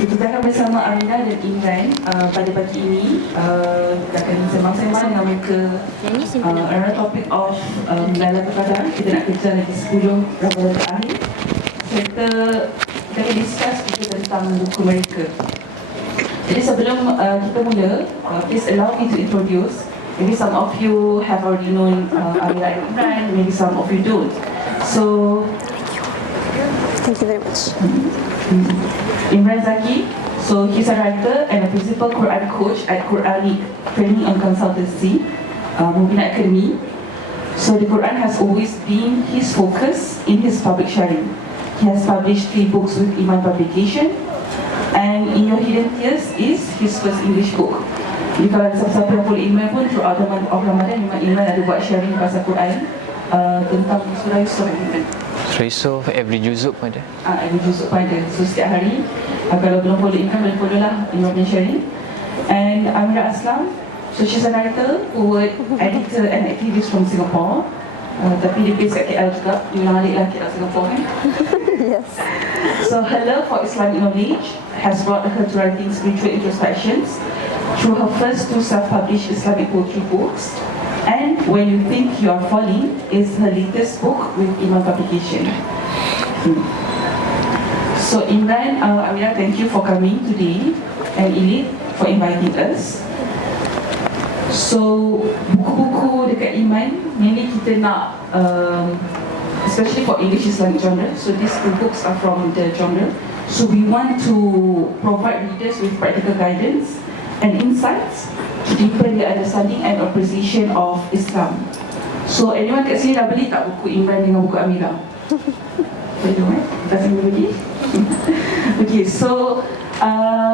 Kita akan bersama Arina dan Imran pada pagi ini. Kita akan sembang-sembang dengan mereka around topic of Lailatul Qadar. Kita nak kerja lagi 10 Ramadan terakhir. Serta kita akan discuss juga tentang buku mereka. Jadi sebelum kita mula, please allow me to introduce. Maybe some of you have already known Arina and Imran, maybe some of you don't. So, thank you very much. Imran Zaki, so he's a writer and a principal Quran coach at Quranic Training and Consultancy, Mubina Academy. So the Quran has always been his focus in his public sharing. He has published 3 books with Iman Publication, and In Your Hidden Tears is his first English book. Jadi kalau ada siapa-siapa yang follow Iman pun throughout the month of Ramadan, memang Iman ada buat sharing pasal Quran tentang surah Yusuf. Surah Yusuf, every juzuk pun ada. Every juzuk pun ada. So setiap hari, kalau belum follow Imran, boleh follow lah Imran punya sharing. And Amira Aslam, so she's a writer, poet, editor and activist from Singapore. Tapi dia base kat KL juga, dia ulang alik lah KL Singapore kan. Yes. So her love for Islamic knowledge has brought her to writing spiritual introspections through her first 2 self-published Islamic poetry books. And When You Think You Are Falling is her latest book with Iman Publication. So Imran, Amira, thank you for coming today, and Elite for inviting us. So buku-buku dekat Iman, mainly kita nak, especially for English Islamic genre. So these 2 books are from the genre. So we want to provide readers with practical guidance and insights to deepen their understanding and appreciation of Islam. So anyone kat sini dah beli tak buku Imran dengan buku Amira? Belum tak sini bagi? Okay, so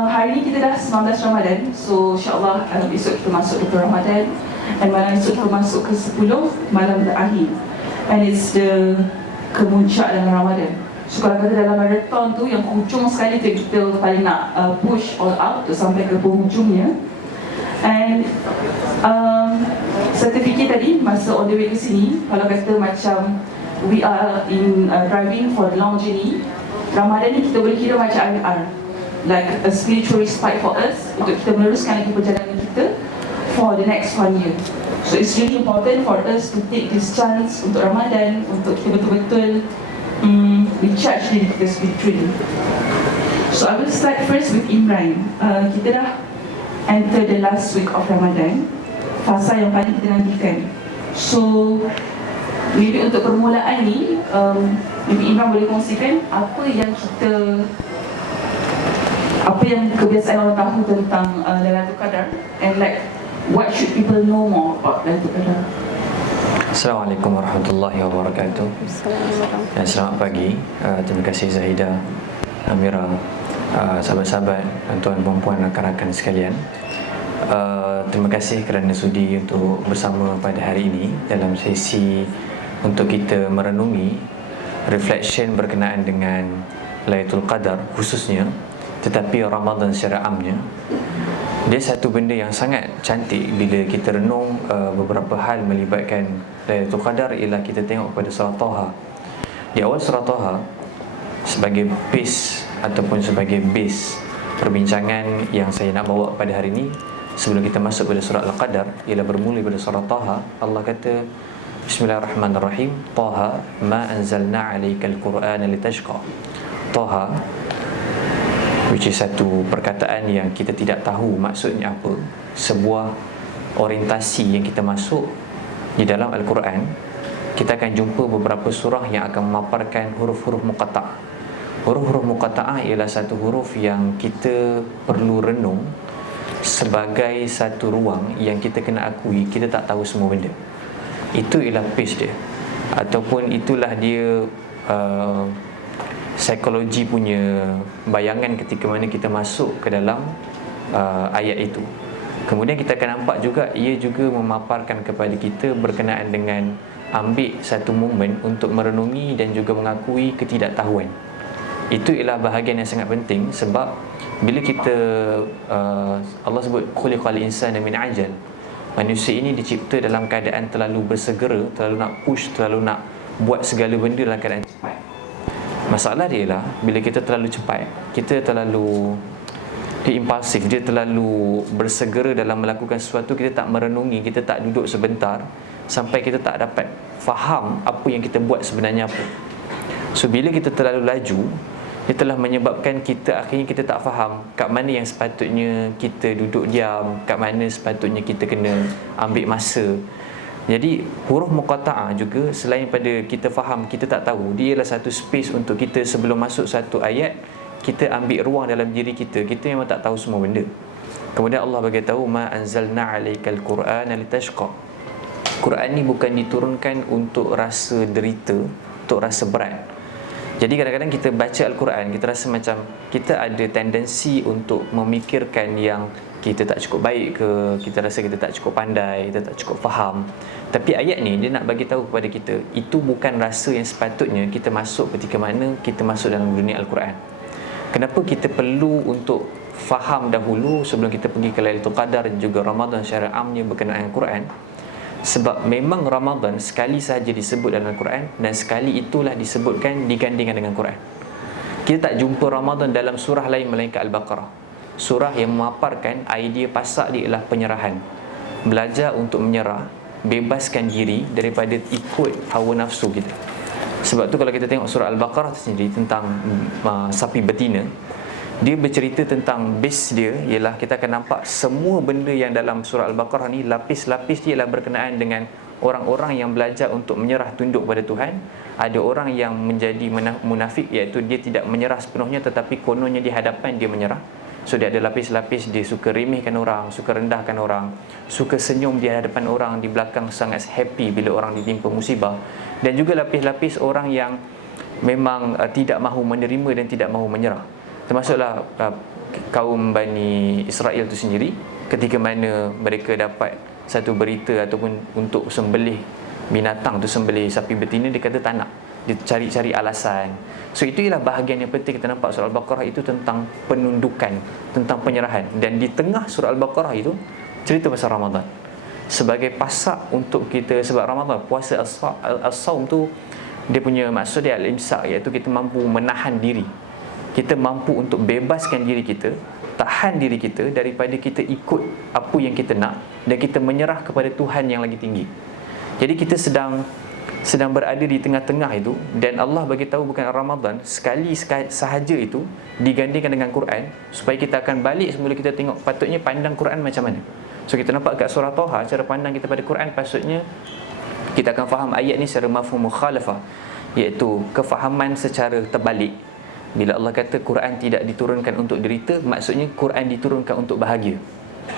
hari ni kita dah 19 Ramadan. So insyaAllah esok kita masuk 20 Ramadan, dan malam esok kita masuk ke 10 malam terakhir, and it's the kemuncak dalam Ramadan. So kalau kata dalam marathon tu, yang hujung sekali tu kita paling nak push all out untuk sampai ke penghujungnya. And certificate tadi masa on the way ke sini, kalau kata macam we are in driving for the long journey, Ramadan ni kita boleh kira macam IR, like a spiritual respite for us untuk kita meneruskan lagi perjalanan kita for the next 1 year. So it's really important for us to take this chance untuk Ramadan, untuk kita betul-betul recharge diri kita spiritually. So I will start first with Imran. Kita dah enter the last week of Ramadan, fasa yang paling kita nantikan. So maybe untuk permulaan ni, maybe Imran boleh kongsikan apa yang kebiasaan orang tahu tentang Lailatul Qadar, and like what should people know more about Lailatul Qadar. Assalamualaikum warahmatullahi wabarakatuh. Dan selamat pagi. Terima kasih Zahida, Amira, sahabat-sahabat, tuan-tuan, puan-puan, rakan-rakan sekalian. Terima kasih kerana sudi untuk bersama pada hari ini dalam sesi untuk kita merenungi reflection berkenaan dengan Lailatul Qadar khususnya, tetapi Ramadan secara amnya. Dia satu benda yang sangat cantik bila kita renung beberapa hal melibatkan Lailatul Qadar, ialah kita tengok pada surah Taha. Di awal surah Taha, sebagai base ataupun sebagai base perbincangan yang saya nak bawa pada hari ini, sebelum kita masuk pada surah Al-Qadar, ialah bermula pada surah Taha. Allah kata, Bismillahirrahmanirrahim, Taha ma anzalna alaikal Qur'ana litashqa. Taha, which is satu perkataan yang kita tidak tahu maksudnya apa, sebuah orientasi yang kita masuk di dalam Al-Quran. Kita akan jumpa beberapa surah yang akan memaparkan huruf-huruf muqatta'. Huruf-huruf muqatta'ah ialah satu huruf yang kita perlu renung sebagai satu ruang yang kita kena akui kita tak tahu semua benda. Itu ialah pace dia, ataupun itulah dia psikologi punya bayangan ketika mana kita masuk ke dalam ayat itu. Kemudian kita akan nampak juga ia juga memaparkan kepada kita berkenaan dengan ambil satu momen untuk merenungi dan juga mengakui ketidaktahuan. Itu ialah bahagian yang sangat penting, sebab bila kita Allah sebut khuliqal insana min ajal, manusia ini dicipta dalam keadaan terlalu bersegera, terlalu nak push, terlalu nak buat segala benda dalam keadaan cepat. Masalah dia ialah bila kita terlalu cepat, kita terlalu dia impulsif, dia terlalu bersegera dalam melakukan sesuatu. Kita tak merenungi, kita tak duduk sebentar sampai kita tak dapat faham apa yang kita buat sebenarnya apa. So bila kita terlalu laju, dia telah menyebabkan kita akhirnya kita tak faham kat mana yang sepatutnya kita duduk diam, kat mana sepatutnya kita kena ambil masa. Jadi huruf muqatta'ah juga, selain pada kita faham, kita tak tahu, dia ialah satu space untuk kita sebelum masuk satu ayat, kita ambil ruang dalam diri kita. Kita memang tak tahu semua benda. Kemudian Allah bagi tahu, ma anzalna 'alaikal qur'ana litashqa. Quran ni bukan diturunkan untuk rasa derita, untuk rasa berat. Jadi kadang-kadang kita baca Al-Quran, kita rasa macam kita ada tendensi untuk memikirkan yang kita tak cukup baik ke, kita rasa kita tak cukup pandai, kita tak cukup faham. Tapi ayat ni dia nak bagi tahu kepada kita, itu bukan rasa yang sepatutnya kita masuk ketika mana kita masuk dalam dunia Al-Quran. Kenapa kita perlu untuk faham dahulu sebelum kita pergi ke Lailatul Qadar dan juga Ramadan secara amnya berkenaan Al-Quran? Sebab memang Ramadan sekali sahaja disebut dalam Al-Quran, dan sekali itulah disebutkan digandingkan dengan Quran. Kita tak jumpa Ramadan dalam surah lain melainkan Al-Baqarah, surah yang memaparkan idea pasak dia ialah penyerahan, belajar untuk menyerah, bebaskan diri daripada ikut hawa nafsu kita. Sebab tu kalau kita tengok surah Al-Baqarah tu sendiri tentang sapi betina, dia bercerita tentang base dia ialah kita akan nampak semua benda yang dalam surah Al-Baqarah ni, lapis-lapis dia ialah berkenaan dengan orang-orang yang belajar untuk menyerah tunduk pada Tuhan. Ada orang yang menjadi munafik, iaitu dia tidak menyerah sepenuhnya tetapi kononnya di hadapan dia menyerah. So dia ada lapis-lapis, dia suka remehkan orang, suka rendahkan orang, suka senyum di hadapan orang, di belakang sangat happy bila orang ditimpa musibah. Dan juga lapis-lapis orang yang memang tidak mahu menerima dan tidak mahu menyerah. Termasuklah kaum Bani Israel itu sendiri, ketika mana mereka dapat satu berita ataupun untuk sembelih binatang tu, sembelih sapi betina, dia kata tak nak, dia cari-cari alasan. So itu ialah bahagian yang penting kita nampak surah Al-Baqarah itu tentang penundukan, tentang penyerahan. Dan di tengah surah Al-Baqarah itu cerita pasal Ramadan sebagai pasak untuk kita. Sebab Ramadan, puasa as-saum tu, dia punya maksud dia al-imsak, iaitu kita mampu menahan diri, kita mampu untuk bebaskan diri kita, tahan diri kita daripada kita ikut apa yang kita nak, dan kita menyerah kepada Tuhan yang lagi tinggi. Jadi kita sedang berada di tengah-tengah itu. Dan Allah bagi tahu bukan Ramadan sekali sahaja itu digandingkan dengan Quran, supaya kita akan balik semula kita tengok patutnya pandang Quran macam mana. So kita nampak kat surah Taha, cara pandang kita pada Quran, patutnya kita akan faham ayat ni secara mafhum mukhalafah, iaitu kefahaman secara terbalik. Bila Allah kata Quran tidak diturunkan untuk derita, maksudnya Quran diturunkan untuk bahagia.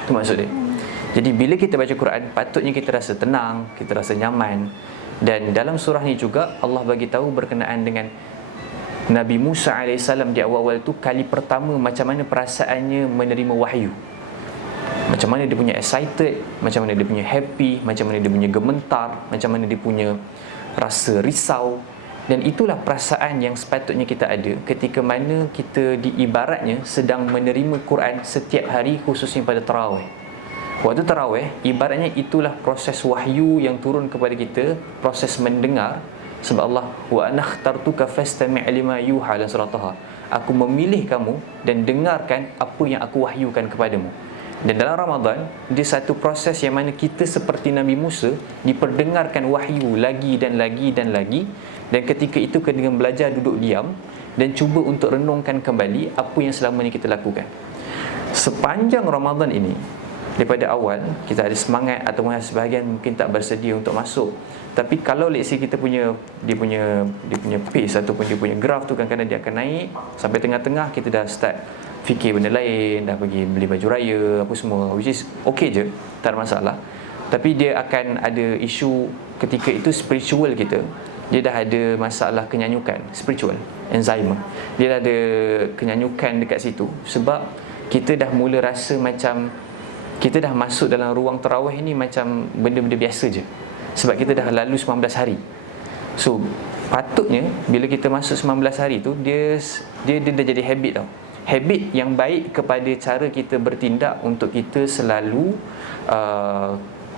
Itu maksud dia. Jadi bila kita baca Quran, patutnya kita rasa tenang, kita rasa nyaman. Dan dalam surah ni juga Allah bagi tahu berkenaan dengan Nabi Musa AS di awal-awal tu, kali pertama macam mana perasaannya menerima wahyu. Macam mana dia punya excited, macam mana dia punya happy, macam mana dia punya gementar, macam mana dia punya rasa risau. Dan itulah perasaan yang sepatutnya kita ada ketika mana kita diibaratnya sedang menerima Quran setiap hari, khususnya pada tarawih. Waktu tarawih, ibaratnya itulah proses wahyu yang turun kepada kita, proses mendengar. Sebab Allah, wa anakhtartuka fastami' lima yuha, dalam surah Taha, aku memilih kamu dan dengarkan apa yang aku wahyukan kepadamu. Dan dalam Ramadan, dia satu proses yang mana kita seperti Nabi Musa diperdengarkan wahyu lagi dan lagi dan lagi. Dan ketika itu kita dengan belajar duduk diam dan cuba untuk renungkan kembali apa yang selama ini kita lakukan. Sepanjang Ramadan ini, daripada awal kita ada semangat, ataupun sebahagian mungkin tak bersedia untuk masuk. Tapi kalau let's say kita punya dia punya pace ataupun dia punya graf tu, kadang-kadang dia akan naik sampai tengah-tengah kita dah start fikir benda lain, dah pergi beli baju raya apa semua, which is okay je, tak ada masalah. Tapi dia akan ada isu ketika itu spiritual kita. Dia dah ada masalah kenyanyukan spiritual, enzima. Dia dah ada kenyanyukan dekat situ. Sebab kita dah mula rasa macam kita dah masuk dalam ruang tarawih ni macam benda-benda biasa je. Sebab kita dah lalu 19 hari. So patutnya bila kita masuk 19 hari tu, dia dah jadi habit tau. Habit yang baik kepada cara kita bertindak untuk kita selalu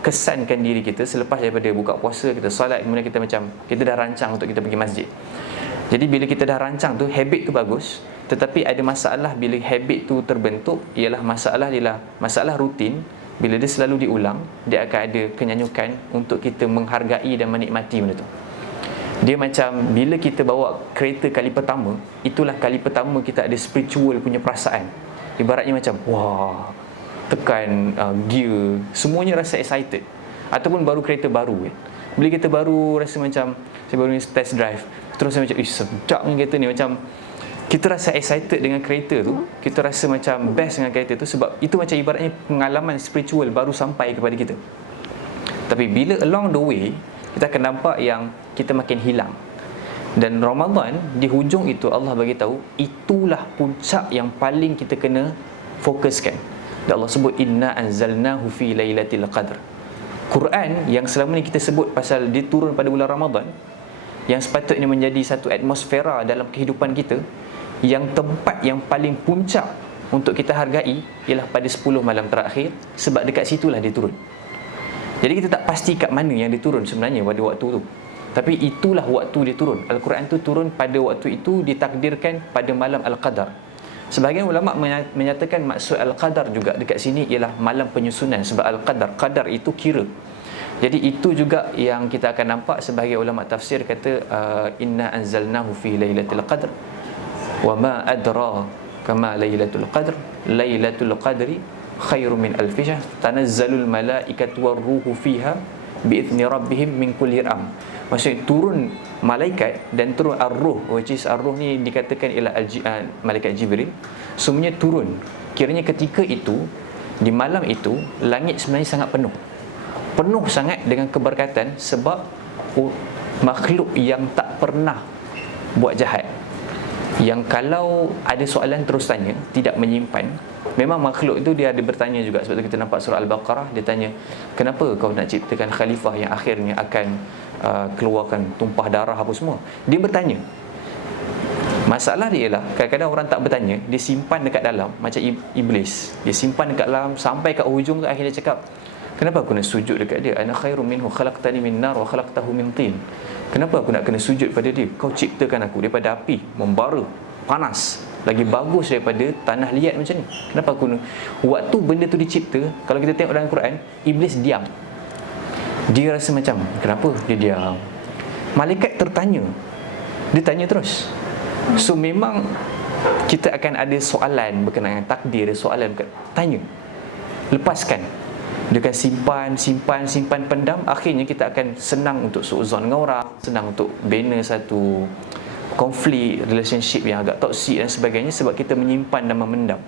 kesankan diri kita selepas daripada buka puasa, kita solat, kemudian kita dah rancang untuk kita pergi masjid. Jadi bila kita dah rancang tu, habit tu bagus, Tetapi ada masalah bila habit tu terbentuk, ialah masalah rutin. Bila dia selalu diulang, dia akan ada kenyanyukan untuk kita menghargai dan menikmati benda tu. Dia macam bila kita bawa kereta kali pertama, itulah kali pertama kita ada spiritual punya perasaan. Ibaratnya macam wah, tekan gear, semuanya rasa excited. Ataupun baru kereta baru kan. Bila kereta baru rasa macam, saya baru ni test drive, terus saya macam sedap ni kereta ni, macam kita rasa excited dengan kereta tu, kita rasa macam best dengan kereta tu, sebab itu macam ibaratnya pengalaman spiritual baru sampai kepada kita. Tapi bila along the way, kita akan nampak yang kita makin hilang. Dan Ramadan di hujung itu Allah bagi tahu itulah puncak yang paling kita kena fokuskan. Dan Allah sebut inna anzalnahu fi lailatul qadr. Quran yang selama ni kita sebut pasal dia turun pada bulan Ramadan, yang sepatutnya menjadi satu atmosfera dalam kehidupan kita, yang tempat yang paling puncak untuk kita hargai ialah pada 10 malam terakhir, sebab dekat situlah dia turun. Jadi kita tak pasti kat mana yang dia turun sebenarnya pada waktu tu, tapi itulah waktu dia turun. Al-Quran tu turun pada waktu itu, ditakdirkan pada malam Al-Qadar. Sebahagian ulama menyatakan maksud Al-Qadar juga dekat sini ialah malam penyusunan, sebab Al-Qadar, qadar itu kira. Jadi itu juga yang kita akan nampak. Sebahagian ulama tafsir kata inna anzalnahu fi lailatul qadr wa ma adra kama lailatul qadr lailatul qadri khairum min alf syahr tanazzalul malaikatu warruhu fiha biizni rabbihim min kulli am. Maksudnya turun malaikat dan turun ar-ruh, which is ar-ruh ni dikatakan ialah malaikat Jibril, semuanya turun. Kiranya ketika itu, di malam itu, langit sebenarnya sangat penuh sangat dengan keberkatan, sebab makhluk yang tak pernah buat jahat, yang kalau ada soalan terus tanya, tidak menyimpan. Memang makhluk itu dia ada bertanya juga. Sebab tu kita nampak surah Al-Baqarah, dia tanya, kenapa kau nak ciptakan khalifah yang akhirnya akan keluarkan tumpah darah apa semua. Dia bertanya. Masalah dia ialah kadang-kadang orang tak bertanya, dia simpan dekat dalam, macam iblis. Dia simpan dekat dalam sampai kat hujung, akhirnya cakap, kenapa aku nak sujud dekat dia? Ana khairum minhu khalaqtani min nar wa khalaqtahu min tin. Kenapa aku nak kena sujud pada dia? Kau ciptakan aku daripada api, membara, panas, lagi bagus daripada tanah liat macam ni. Kenapa aku waktu benda tu dicipta, kalau kita tengok dalam Quran, iblis diam. Dia rasa macam, kenapa dia diam? Malaikat tertanya, dia tanya terus. So memang kita akan ada soalan berkenaan dengan takdir, soalan tanya, lepaskan. Dia akan simpan, pendam. Akhirnya kita akan senang untuk suuzon dengan orang, senang untuk bina satu konflik, relationship yang agak toksik dan sebagainya, sebab kita menyimpan dan memendam.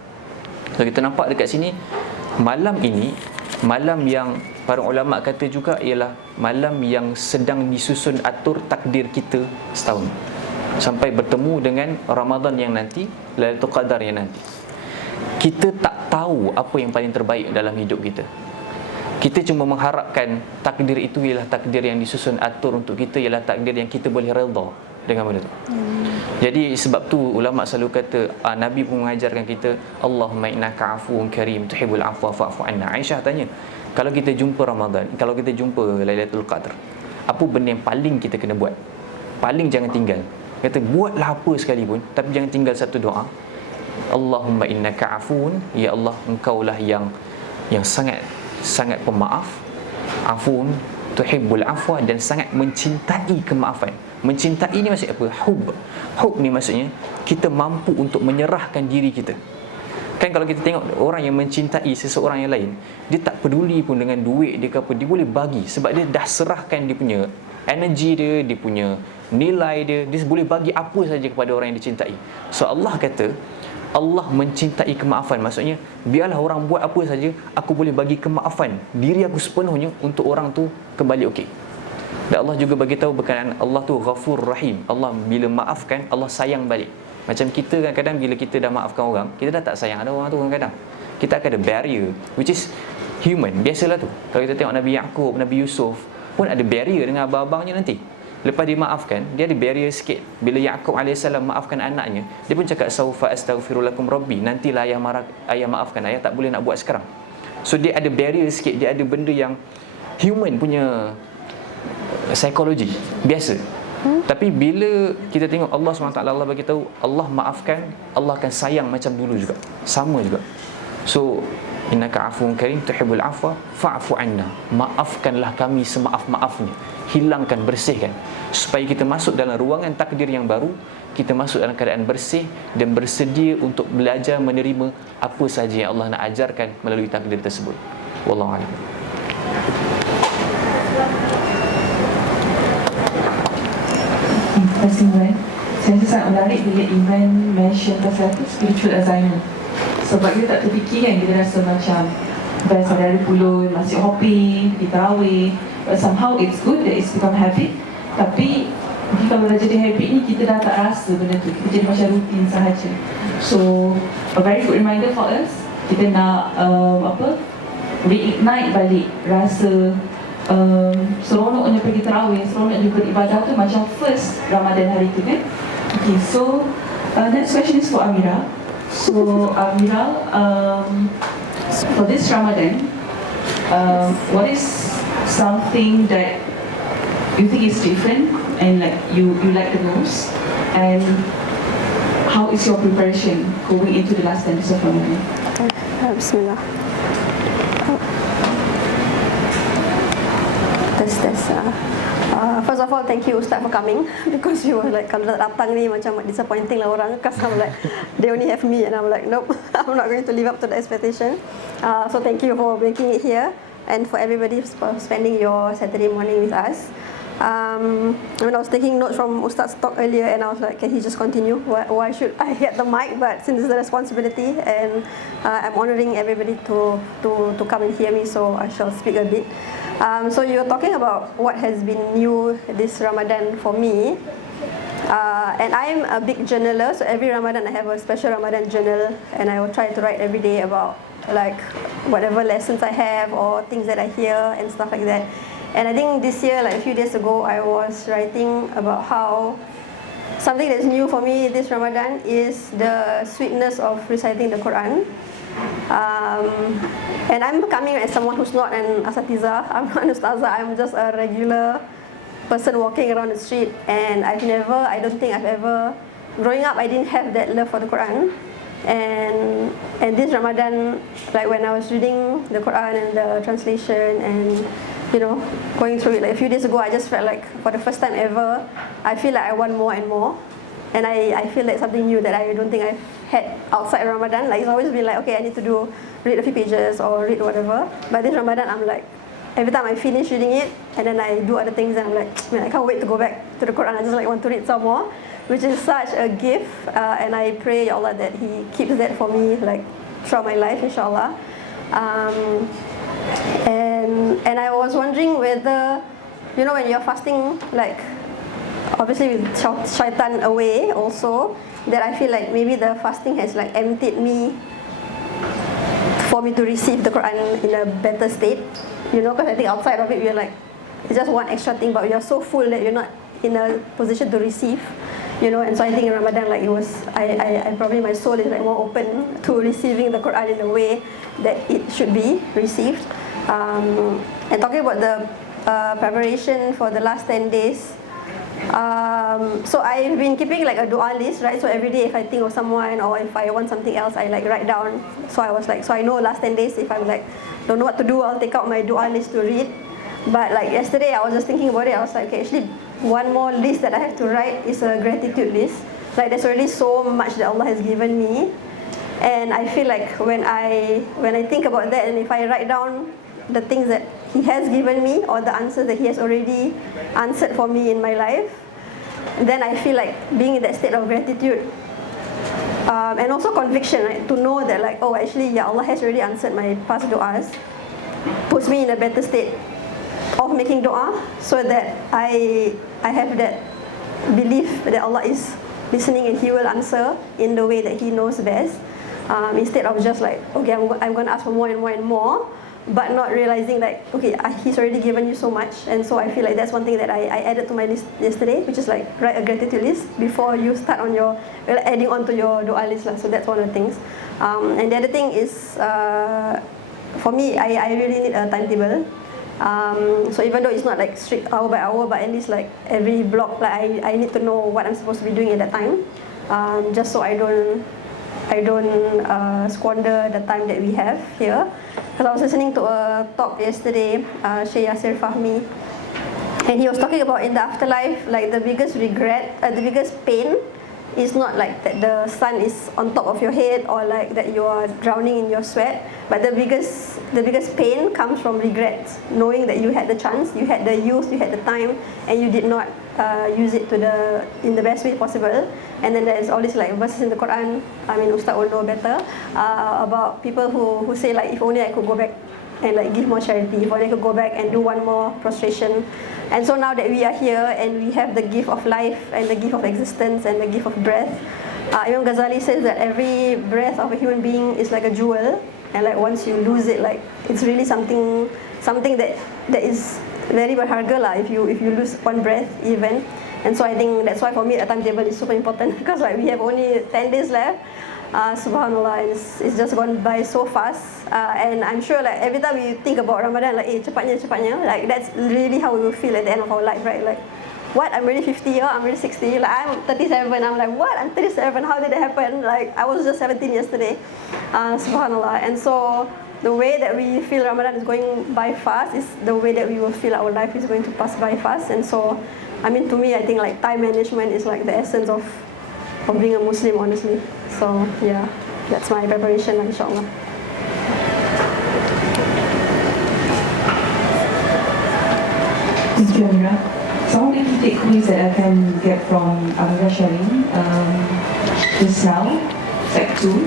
So kita nampak dekat sini, malam ini, malam yang para ulama kata juga ialah malam yang sedang disusun atur takdir kita setahun, sampai bertemu dengan Ramadan yang nanti, Lailatul Qadar yang nanti. Kita tak tahu apa yang paling terbaik dalam hidup kita. Kita cuma mengharapkan takdir itu ialah takdir yang disusun atur untuk kita, ialah takdir yang kita boleh redha dengan benda tu. Jadi sebab tu ulama selalu kata, Nabi pun mengajarkan kita, Allahumma innaka afuwun karim tuhibbul afwa fa'fu anna. Aisyah tanya, kalau kita jumpa Ramadan, kalau kita jumpa Lailatul Qadar, apa benda yang paling kita kena buat? Paling jangan tinggal. Kata buatlah apa sekalipun, tapi jangan tinggal satu doa, Allahumma innaka afuwun, ya Allah engkaulah yang sangat pemaaf, afun tuhibbul afwa, dan sangat mencintai kemaafan. Mencintai ni maksud apa? Hub ni maksudnya kita mampu untuk menyerahkan diri kita. Kan kalau kita tengok orang yang mencintai seseorang yang lain, dia tak peduli pun dengan duit dia ke apa, dia boleh bagi, sebab dia dah serahkan dia punya energi dia, dia punya nilai dia boleh bagi apa saja kepada orang yang dicintai. So Allah kata, Allah mencintai kemaafan. Maksudnya, biarlah orang buat apa saja, aku boleh bagi kemaafan diri aku sepenuhnya untuk orang tu kembali okey. Dan Allah juga bagi tahu berkenaan Allah tu Ghafur Rahim. Allah bila maafkan, Allah sayang balik. Macam kita kadang-kadang bila kita dah maafkan orang, kita dah tak sayang ada orang tu kadang-kadang. Kita akan ada barrier, which is human, biasalah tu. Kalau kita tengok Nabi Yaqub, Nabi Yusuf pun ada barrier dengan abang-abangnya nanti. Lepas dia maafkan, dia ada barrier sikit. Bila Yaqub AS maafkan anaknya, dia pun cakap saufa astaghfirulakum rabbi, nantilah ayah maafkan, ayah tak boleh nak buat sekarang. So dia ada barrier sikit, dia ada benda yang human punya psikologi biasa. Tapi bila kita tengok Allah SWT, Allah bagi tahu Allah maafkan, Allah akan sayang macam dulu juga, sama juga. So innaka afuwun karim tuhibbul afwa fa'fu anna, maafkanlah kami semaaf-maafnya, hilangkan, bersihkan, supaya kita masuk dalam ruangan takdir yang baru, kita masuk dalam keadaan bersih dan bersedia untuk belajar menerima apa sahaja yang Allah nak ajarkan melalui takdir tersebut. Wallahu a'lam. Terima kasih Iman. Saya rasa sangat menarik bila Iman mention pasal tu spiritual Alzheimer. Sebab kita tak terfikir kan, kita rasa macam best hari-hari pulun, masih hopping, pergi tarawih. But somehow it's good that it's become habit. Tapi mungkin kalau dah jadi habit ni, kita dah tak rasa benda tu, kita jadi macam rutin sahaja. So a very good reminder for us, kita nak reignite balik rasa seronoknya pergi tarawih, seronoknya beribadah tu macam first Ramadan hari tu kan. Okay, so next question is for Amira. So Amira, for this Ramadan, what is something that you think is different and like you like the most, and how is your preparation going into the last 10 days of Ramadan? Bismillah. First of all, thank you Ustaz for coming, because you were like, kalau datang ni macam disappointing lah orang, because I'm like, they only have me, and I'm like, nope, I'm not going to live up to the expectation. So thank you for making it here, and for everybody for spending your Saturday morning with us. When I was taking notes from Ustaz's talk earlier, and I was like, can he just continue? Why should I get the mic? But since it's a responsibility, and I'm honoring everybody to come and hear me, so I shall speak a bit. So you're talking about what has been new this Ramadan for me, and I'm a big journaler, so every Ramadan I have a special Ramadan journal, and I will try to write every day about like whatever lessons I have or things that I hear and stuff like that. And I think this year, like a few days ago, I was writing about how something that's new for me this Ramadan is the sweetness of reciting the Quran. And I'm coming as someone who's not an asatiza, I'm not an ustazah, I'm just a regular person walking around the street, and I don't think I've ever, growing up I didn't have that love for the Quran, and this Ramadan, like when I was reading the Quran and the translation and going through it, like a few days ago, I just felt like for the first time ever, I feel like I want more and more. And I feel like something new that I don't think I've had outside Ramadan. Like it's always been like, okay, I need to read a few pages or read whatever. But this Ramadan, I'm like, every time I finish reading it, and then I do other things, and I'm like, man, I can't wait to go back to the Quran. I just like want to read some more, which is such a gift. And I pray, Ya Allah, that He keeps that for me, like throughout my life, inshallah. And I was wondering whether, when you're fasting, like, obviously with shaitan away also, that I feel like maybe the fasting has like emptied me for me to receive the Quran in a better state, because I think outside of it we're like, it's just one extra thing, but you're so full that you're not in a position to receive, and so I think in Ramadan, like it was, I probably my soul is like more open to receiving the Quran in a way that it should be received. And talking about the preparation for the last 10 days, so I've been keeping like a dua list, right? So every day if I think of someone or if I want something else, I like write down. So I was like, so I know last 10 days if I'm like don't know what to do, I'll take out my dua list to read. But like yesterday, I was just thinking about it. I was like, okay, actually one more list that I have to write is a gratitude list. Like there's already so much that Allah has given me, and I feel like when I think about that, and if I write down the things that He has given me or the answers that He has already answered for me in my life, then I feel like being in that state of gratitude, and also conviction, right? To know that like, oh, actually, yeah, Allah has already answered my past du'as, puts me in a better state of making dua, so that I have that belief that Allah is listening and He will answer in the way that He knows best, instead of just like, okay, I'm going to ask for more and more and more, but not realizing like, okay, He's already given you so much. And so I feel like that's one thing that I added to my list yesterday, which is like write a gratitude list before you start on your adding on to your dua list lah. So that's one of the things. And the other thing is, for me, I really need a timetable. So even though it's not like strict hour by hour, but at least like every block, like I need to know what I'm supposed to be doing at that time, just so I don't squander the time that we have here. Because I was listening to a talk yesterday, Sheikh Yasir Fahmi, and he was talking about in the afterlife, like the biggest regret, the biggest pain is not like that the sun is on top of your head or like that you are drowning in your sweat, but the biggest pain comes from regrets, knowing that you had the chance, you had the youth, you had the time, and you did not use it in the best way possible. And then there's all these like verses in the Quran, I mean Ustaz will know better, about people who say like, if only I could go back and like give more charity, if only I could go back and do one more prostration. And so now that we are here and we have the gift of life and the gift of existence and the gift of breath, Imam Ghazali says that every breath of a human being is like a jewel, and like once you lose it, like it's really something that is very berharga lah, if you lose one breath even. And so I think that's why for me a timetable is super important, because like we have only 10 days left. Subhanallah, it's just gone by so fast, and I'm sure like every time we think about Ramadan, like cepatnya, like that's really how we will feel at the end of our life, right? Like, what, I'm already 50, I'm already 60, like I'm 37, I'm like, what, I'm 37, how did that happen? Like I was just 17 yesterday, subhanallah. And so the way that we feel Ramadan is going by fast is the way that we will feel our life is going to pass by fast. And so, I mean, to me, I think like time management is like the essence of being a Muslim, honestly. So yeah, that's my preparation, inshallah. Thank you, Amira. Some of the key takeaways that I can get from Amira sharing just now, fact 2.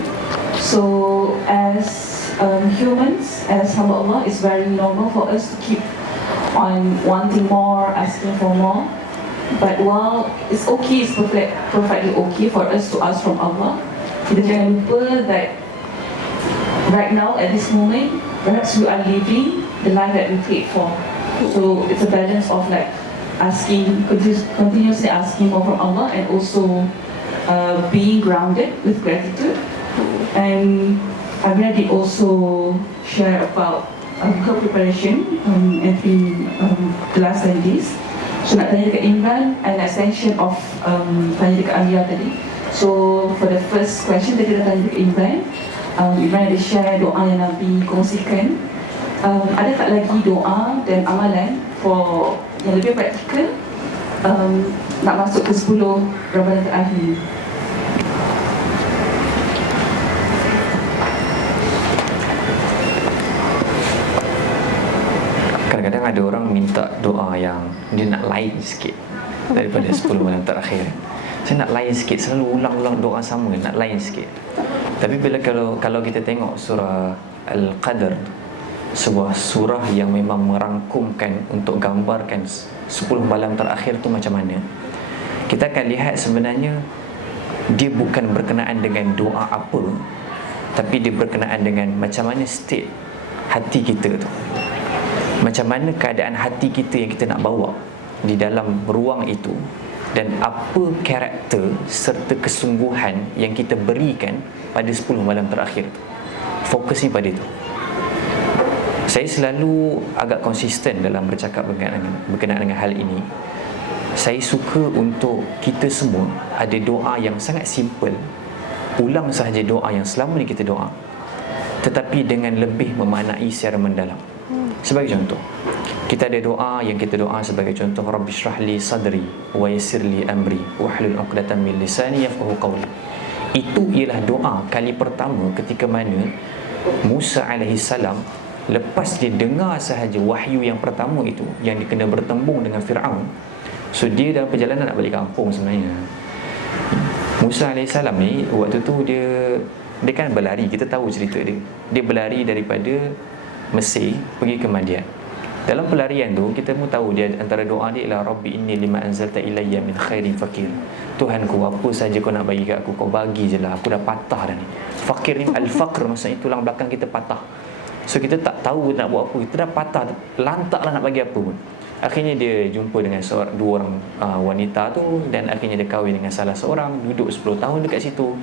So as humans, as hamba Allah, it's very normal for us to keep on wanting more, asking for more. But while it's okay, it's perfectly okay for us to ask from Allah, kita jangan lupa that right now at this moment, perhaps we are living the life that we prayed for. So it's a balance of like continuously asking more from Allah, and also being grounded with gratitude. And Amira did also share about her preparation entering the last 10 days. So nak tanya dekat Imran, an extension of tanya dekat Amira tadi. So for the first question tadi dah tanya dekat Imran, Imran ada share doa yang Nabi kongsikan. Ada tak lagi doa dan amalan for yang lebih praktikal nak masuk ke 10 Ramadan terakhir? Kadang-kadang ada orang minta doa yang dia nak lain sikit daripada 10 malam terakhir. Saya nak lain sikit, selalu ulang-ulang doa sama, nak lain sikit. Tapi bila kalau kita tengok surah Al-Qadr, sebuah surah yang memang merangkumkan untuk gambarkan 10 malam terakhir tu macam mana, kita akan lihat sebenarnya dia bukan berkenaan dengan doa apa, tapi dia berkenaan dengan macam mana state hati kita tu, macam mana keadaan hati kita yang kita nak bawa di dalam ruang itu, dan apa karakter serta kesungguhan yang kita berikan pada 10 malam terakhir tu. Fokusnya pada itu. Saya selalu agak konsisten dalam bercakap berkenaan dengan hal ini. Saya suka untuk kita semua ada doa yang sangat simple, ulang sahaja doa yang selama ni kita doa, tetapi dengan lebih memaknai secara mendalam. Sebagai contoh, kita ada doa yang kita doa sebagai contoh, Rabbi shrah li sadri wa yassir li amri wahlul 'uqdatam min lisani yafqahu qawli. Itu ialah doa kali pertama ketika mana Musa alaihi salam, lepas dia dengar sahaja wahyu yang pertama itu, yang dia kena bertembung dengan Fir'aun. So dia dalam perjalanan nak balik kampung sebenarnya. Musa AS ni waktu tu dia kan berlari, kita tahu cerita dia. Dia berlari daripada Mesir pergi ke Madian. Dalam pelarian tu kita pun tahu dia antara doa dia ialah Rabbi inni lima anzalta ilayya min khairin fakir. Tuhanku, apa saja kau nak bagi kat aku, kau bagi je lah, aku dah patah dah ni. Fakir ni al-faqr, maksudnya tulang belakang kita patah. So kita tak tahu nak buat apa, kita dah patah, lantak lah nak bagi apa pun. Akhirnya dia jumpa dengan dua orang wanita tu, dan akhirnya dia kahwin dengan salah seorang, duduk 10 tahun dekat situ.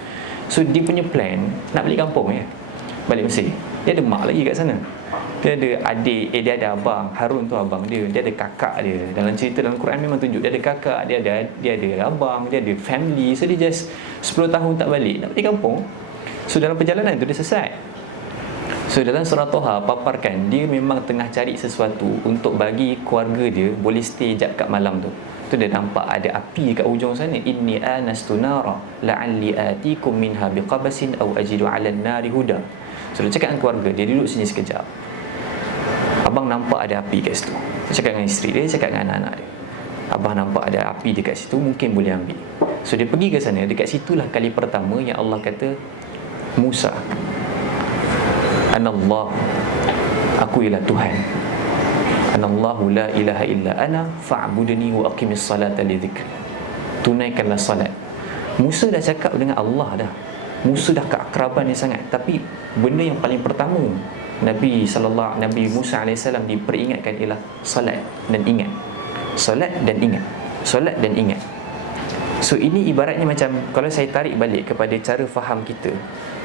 So dia punya plan nak balik kampung ya, balik Mesir. Dia ada mak lagi kat sana. Dia ada adik, dia ada abang. Harun tu abang dia. Dia ada kakak dia. Dalam cerita dalam Quran memang tunjuk dia ada kakak, dia ada abang, dia ada family. So dia just 10 tahun tak balik, nak pergi kampung. So dalam perjalanan tu dia sesat. So dalam surah Toha paparkan dia memang tengah cari sesuatu untuk bagi keluarga dia boleh stay jap kat malam tu. Tu dia nampak ada api kat ujung sana. Inni anastu nara la'alli atikum minha biqabasin aw ajidu 'alan nari huda. So dia cakap dengan keluarga dia, duduk sini sekejap. Abang nampak ada api kat situ. Dia cakap dengan isteri dia, cakap dengan anak-anak dia. Abang nampak ada api dekat situ, mungkin boleh ambil. So dia pergi ke sana. Dekat situlah kali pertama yang Allah kata, Musa, Anallah, aku ialah Tuhan. Anallahu la ilaha illa ana fa'budni wa aqimis salata li dhikri. Tunaikanlah salat. Musa dah cakap dengan Allah dah. Musa dah keakraban dia sangat. Tapi benda yang paling pertama Nabi Musa AS diperingatkan ialah salat dan ingat. Salat dan ingat. Salat dan ingat. So ini ibaratnya macam, kalau saya tarik balik kepada cara faham kita,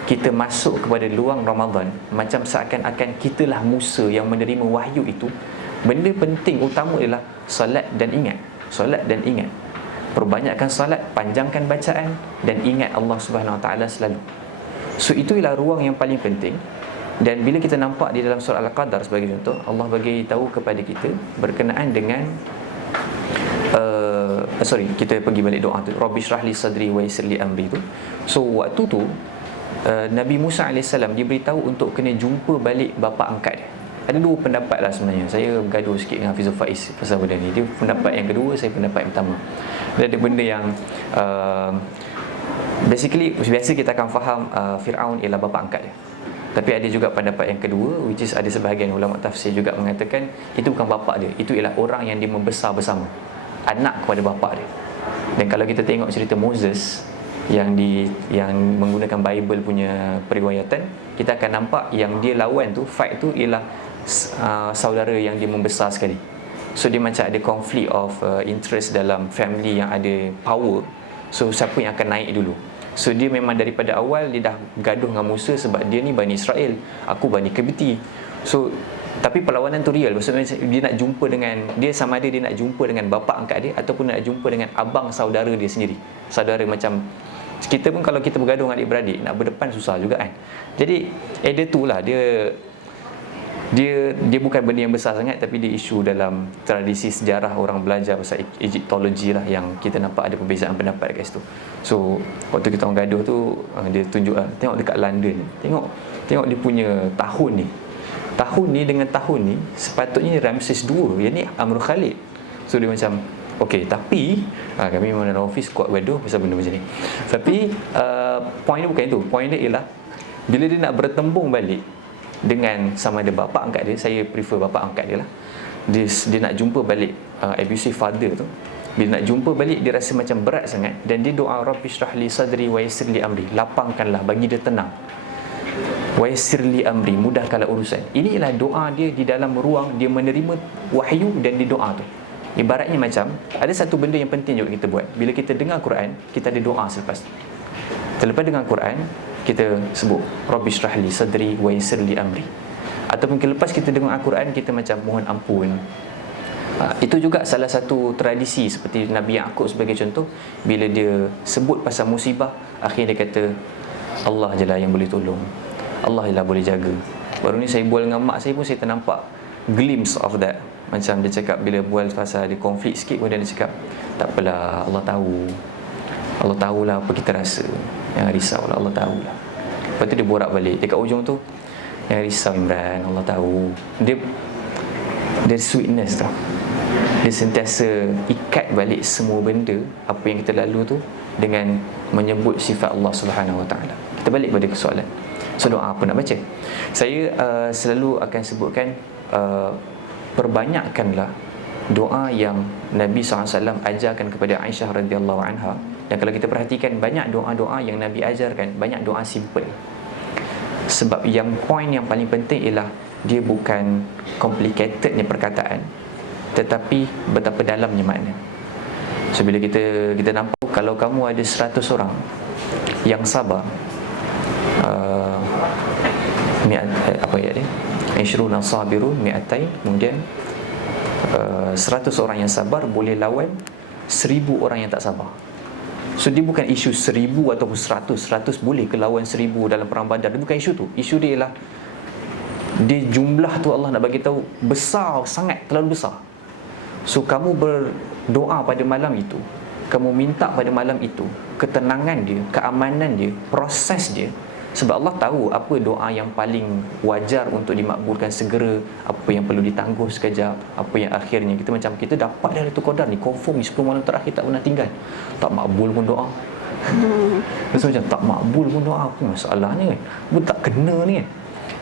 kita masuk kepada luang Ramadan, macam seakan-akan kitalah Musa yang menerima wahyu itu. Benda penting utama ialah salat dan ingat. Salat dan ingat. Perbanyakkan salat, panjangkan bacaan, dan ingat Allah Subhanahu Wa Taala selalu. So itu ialah ruang yang paling penting. Dan bila kita nampak di dalam surah Al-Qadar sebagai contoh, Allah bagi tahu kepada kita berkenaan dengan kita pergi balik doa tu, Rabbi shrah li sadri wa yassir li amri tu. So waktu tu Nabi Musa AS diberitahu untuk kena jumpa balik bapa angkat dia. Ada dua pendapat lah sebenarnya. Saya bergaduh sikit dengan Hafizul Faiz pasal benda ni. Dia pendapat yang kedua, saya pendapat yang pertama. Dia ada benda yang basically, biasa kita akan faham Fir'aun ialah bapa angkat dia. Tapi ada juga pendapat yang kedua, which is ada sebahagian ulama tafsir juga mengatakan itu bukan bapa dia, itu ialah orang yang dia membesar bersama, anak kepada bapa dia. Dan kalau kita tengok cerita Moses yang menggunakan Bible punya periwayatan, kita akan nampak yang dia lawan tu, fight tu ialah saudara yang dia membesar sekali. So dia macam ada conflict of interest dalam family yang ada power. So siapa yang akan naik dulu. So dia memang daripada awal dia dah gaduh dengan Musa sebab dia ni Bani Israel, aku Bani Kibti. So tapi perlawanan tu real. Maksudnya dia nak jumpa dengan, dia sama ada dia nak jumpa dengan bapa angkat dia ataupun nak jumpa dengan abang saudara dia sendiri. Saudara macam kita pun kalau kita bergaduh dengan adik-beradik, nak berdepan susah juga kan. Jadi ada tu lah, dia bukan benda yang besar sangat, tapi dia isu dalam tradisi sejarah orang belajar pasal Egyptology lah, yang kita nampak ada perbezaan pendapat kat situ. So waktu kita orang gaduh tu, dia tunjuk lah, tengok dekat London, tengok dia punya tahun ni dengan tahun ni sepatutnya Ramses II, yang ni Amrul Khalid. So dia macam okey, tapi kami memang dalam office kuat gaduh pasal benda macam ni. Tapi point dia bukan itu. Point dia ialah bila dia nak bertembung balik dengan sama ada bapa angkat dia, saya prefer bapa angkat dia lah. Dia nak jumpa balik abusive father tu. Bila nak jumpa balik, dia rasa macam berat sangat, dan dia doa Rabbi shrah li sadri wa yassir li amri, lapangkanlah, bagi dia tenang. Wa yassir li amri, mudahkanlah urusan. Ini ialah doa dia di dalam ruang dia menerima wahyu dan dia doa tu. Ibaratnya macam ada satu benda yang penting juga kita buat. Bila kita dengar Quran, kita ada doa selepas. Selepas dengar Quran, kita sebut Rabbi shrah li sadri wa yassir li amri. Ataupun lepas kita dengar Al-Quran, kita macam mohon ampun. Itu juga salah satu tradisi seperti Nabi Yaqub sebagai contoh. Bila dia sebut pasal musibah, akhirnya dia kata Allah je lah yang boleh tolong, Allah je lah boleh jaga. Baru ni saya bual dengan mak saya pun, saya ternampak glimpse of that. Macam dia cakap bila bual pasal ada konflik sikit, kemudian dia cakap tak apalah, Allah tahulah apa kita rasa. Jangan risau lah, Allah tahulah. Lepas tu dia borak balik dekat ujung tu, jangan risau Imran, Allah tahu. Dia sweetness tu, dia sentiasa ikat balik semua benda apa yang kita lalu tu dengan menyebut sifat Allah Subhanahu Wa Taala. Kita balik pada soalan, so doa apa nak baca? Saya selalu akan sebutkan perbanyakkanlah doa yang Nabi SAW ajarkan kepada Aisyah radhiyallahu anha. Dan kalau kita perhatikan, banyak doa-doa yang Nabi ajarkan, banyak doa simple. Sebab yang point yang paling penting ialah dia bukan complicatednya perkataan, tetapi betapa dalamnya makna. So bila kita nampak, kalau kamu ada 100 orang yang sabar, apa ya dia? Ishruna sabirun mi'atain, kemudian 100 orang yang sabar boleh lawan 1000 orang yang tak sabar. So dia bukan isu 1000 ataupun 100 boleh ke lawan 1000 dalam perang Badar. Dia bukan isu tu. Isu dia ialah dia jumlah tu Allah nak bagi tahu besar sangat, terlalu besar. So kamu berdoa pada malam itu, kamu minta pada malam itu ketenangan dia, keamanan dia, proses dia. Sebab Allah tahu apa doa yang paling wajar untuk dimakbulkan segera, apa yang perlu ditangguh sekejap, apa yang akhirnya kita dapat dari tu qadar ni, confirm ni 10 malam terakhir tak pernah tinggal. Tak makbul pun doa. Terus macam tak makbul pun doa, apa masalahnya kan? Pun tak kena ni kan.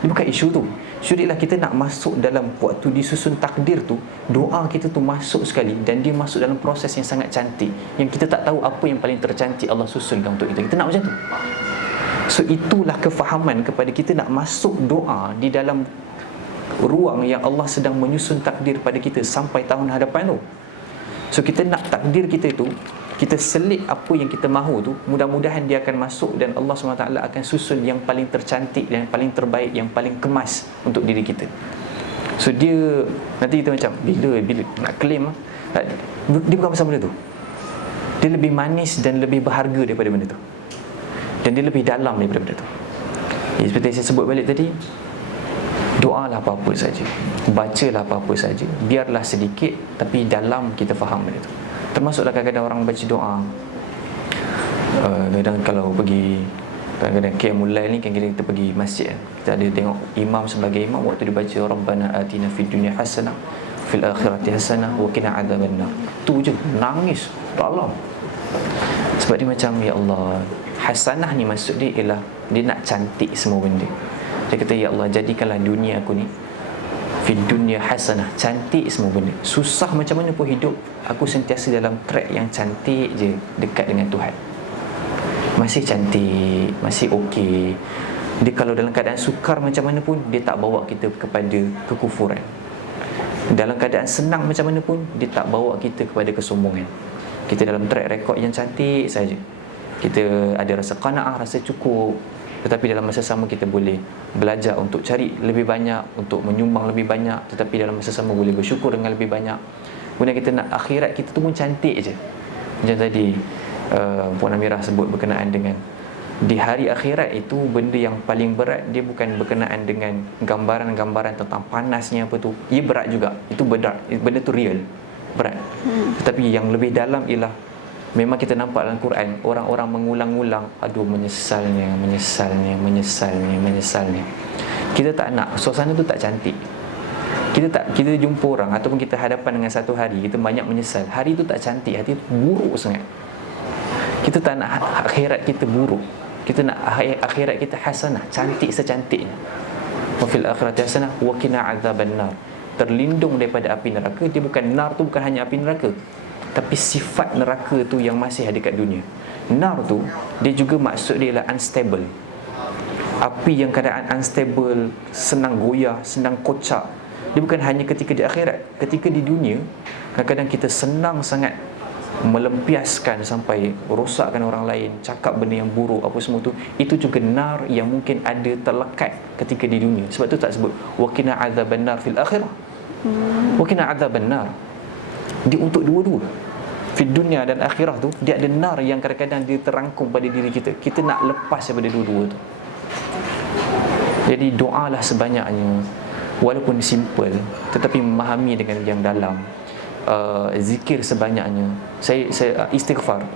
Dia bukan isu tu. Isu dia lah kita nak masuk dalam waktu disusun takdir tu, doa kita tu masuk sekali dan dia masuk dalam proses yang sangat cantik, yang kita tak tahu apa yang paling tercantik Allah susunkan untuk kita. Kita nak macam tu. So itulah kefahaman kepada kita nak masuk doa di dalam ruang yang Allah sedang menyusun takdir pada kita sampai tahun hadapan tu. So kita nak takdir kita itu, kita selit apa yang kita mahu tu, mudah-mudahan dia akan masuk dan Allah SWT akan susun yang paling tercantik, yang paling terbaik, yang paling kemas untuk diri kita. So dia, nanti kita macam bila nak claim, dia bukan pasal benda tu. Dia lebih manis dan lebih berharga daripada benda tu, dan dia lebih dalam daripada benda tu. Jadi, seperti saya sebut balik tadi, doalah apa-apa saja, bacalah apa-apa saja, biarlah sedikit tapi dalam kita faham benda tu. Termasuklah kadang-kadang orang baca doa, kadang kalau pergi, kadang-kadang qiyamul lail ni, kadang-kadang kita pergi masjid, kita ada tengok imam sebagai imam, waktu dia baca Rabbana atina fid dunya hasanah fil akhirati hasanah wa qina adzabannar, tu je nangis dalam. Sebab dia macam, ya Allah, hasanah ni maksud dia ialah dia nak cantik semua benda. Dia kata, ya Allah, jadikanlah dunia aku ni fid dunya hasanah, cantik semua benda. Susah macam mana pun hidup, aku sentiasa dalam track yang cantik je, dekat dengan Tuhan. Masih cantik, masih okey. Dia kalau dalam keadaan sukar macam mana pun, dia tak bawa kita kepada kekufuran. Dalam keadaan senang macam mana pun, dia tak bawa kita kepada kesombongan. Kita dalam track record yang cantik saja. Kita ada rasa qanaah, rasa cukup. Tetapi dalam masa sama kita boleh belajar untuk cari lebih banyak, untuk menyumbang lebih banyak, tetapi dalam masa sama boleh bersyukur dengan lebih banyak. Kemudian kita nak akhirat kita tu pun cantik je. Macam tadi Puan Amirah sebut berkenaan dengan di hari akhirat itu, benda yang paling berat dia bukan berkenaan dengan gambaran-gambaran tentang panasnya apa tu. Ia berat juga, itu berat, benda tu real, berat. Tetapi yang lebih dalam ialah memang kita nampak dalam Quran, orang-orang mengulang-ulang, aduh menyesalnya. Kita tak nak, suasana tu tak cantik. Kita jumpa orang ataupun kita hadapan dengan satu hari, kita banyak menyesal. Hari tu tak cantik, hati tu buruk sangat. Kita tak nak akhirat kita buruk. Kita nak akhirat kita hasanah, cantik secantiknya. Wa fil akhirati hasanah wa qina adzabannar. Terlindung daripada api neraka. Dia bukan, nar tu bukan hanya api neraka, tapi sifat neraka tu yang masih ada kat dunia. Nar tu, dia juga maksud dia ialah unstable. Api yang keadaan unstable, senang goyah, senang kocak. Dia bukan hanya ketika di akhirat, ketika di dunia, kadang-kadang kita senang sangat melempiaskan sampai rosakkan orang lain, cakap benda yang buruk, apa semua tu. Itu juga nar yang mungkin ada terlekat ketika di dunia. Sebab tu tak sebut wa qina adzabannar fil akhirah. Wa qina adzabannar. Dia untuk dua-dua, fid dunia dan akhirah tu, dia ada nar yang kadang-kadang dia terangkum pada diri kita. Kita nak lepas daripada dua-dua tu. Jadi doalah sebanyaknya, walaupun simple tetapi memahami dengan yang dalam. Zikir sebanyaknya. Saya istighfar,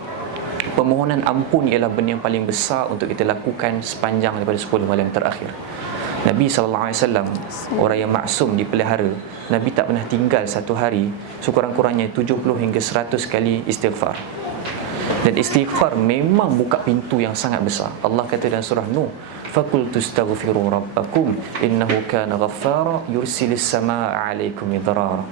permohonan ampun ialah benda yang paling besar untuk kita lakukan sepanjang daripada 10 malam terakhir. Nabi SAW, orang yang maksum dipelihara, Nabi tak pernah tinggal satu hari sekurang-kurangnya 70 hingga 100 kali istighfar. Dan istighfar memang buka pintu yang sangat besar. Allah kata dalam surah Nuh, فَقُلْتُ اسْتَغْفِرُوا رَبَّكُمْ إِنَّهُ كَانَ غَفَّارًا يُرْسِلِ السَّمَاءَ عَلَيْكُمْ مِدْرَارًا.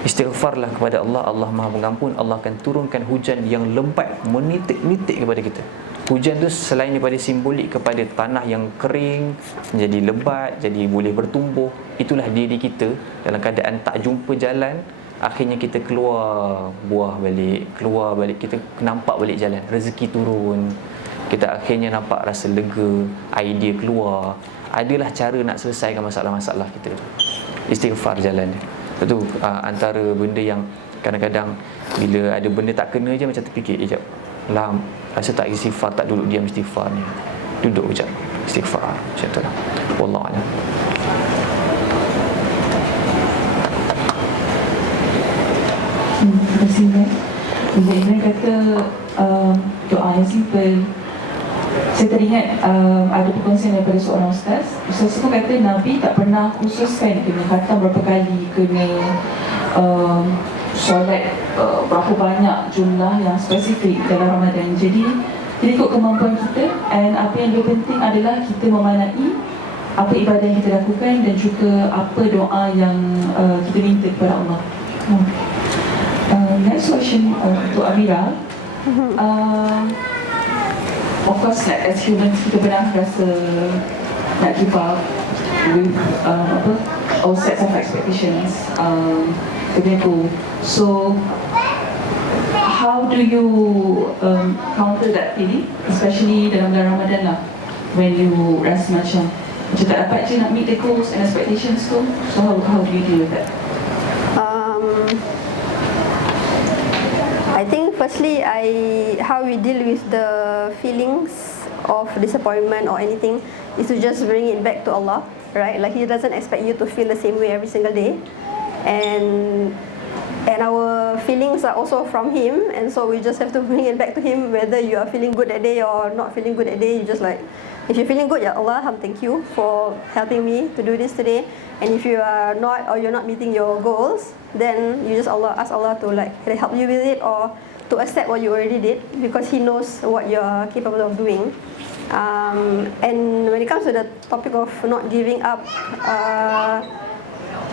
Istighfarlah kepada Allah, Allah Maha Pengampun. Allah akan turunkan hujan yang lebat, menitik-nitik kepada kita. Hujan tu selain daripada simbolik kepada tanah yang kering, jadi lebat, jadi boleh bertumbuh. Itulah diri kita dalam keadaan tak jumpa jalan. Akhirnya kita keluar buah balik, kita nampak balik jalan. Rezeki turun, kita akhirnya nampak rasa lega, idea keluar. Adalah cara nak selesaikan masalah-masalah kita tu. Istighfar jalan dia. Itu antara benda yang kadang-kadang bila ada benda tak kena je macam terfikir, jap, lah rasa tak istighfar, tak duduk diam istighfar ni. Duduk jap, istighfar. Macam tu lah. Wallahualam. Terima kasih, Ibrahim. Ibrahim kata doa yang simple. Saya teringat ada perkongsian daripada seorang ustaz. Ustaz itu kata Nabi tak pernah khususkan kena khatam berapa kali, kena solat berapa banyak jumlah yang spesifik dalam Ramadan. Jadi ikut kemampuan kita, and apa yang lebih penting adalah kita memanai apa ibadah yang kita lakukan dan juga apa doa yang kita minta kepada Allah. Next question untuk Amira. Of course, like, as humans kita pernah rasa nak give up with our sets of expectations. Begitu. So, how do you counter that feeling, especially dalam bulan Ramadan lah, when you rasa macam tak dapat je nak meet the goals and expectations tu? So how do you deal with that? I think firstly, how we deal with the feelings of disappointment or anything is to just bring it back to Allah, right? Like He doesn't expect you to feel the same way every single day, and our feelings are also from Him, and so we just have to bring it back to Him. Whether you are feeling good that day or not feeling good that day, you just like, if you're feeling good, Ya Allah, thank you for helping me to do this today. And if you are not, or you're not meeting your goals, then you just ask Allah to like help you with it, or to accept what you already did, because He knows what you're capable of doing. And when it comes to the topic of not giving up,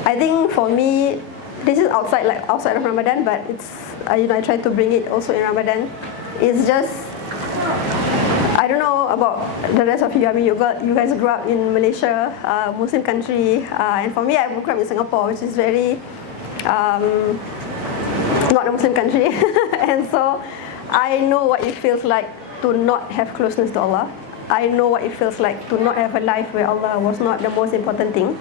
I think for me, this is outside of Ramadan, but it's I try to bring it also in Ramadan. It's just, I don't know about the rest of you. I mean, you guys grew up in Malaysia, Muslim country, and for me, I grew up in Singapore, which is very not a Muslim country, and so I know what it feels like to not have closeness to Allah. I know what it feels like to not have a life where Allah was not the most important thing.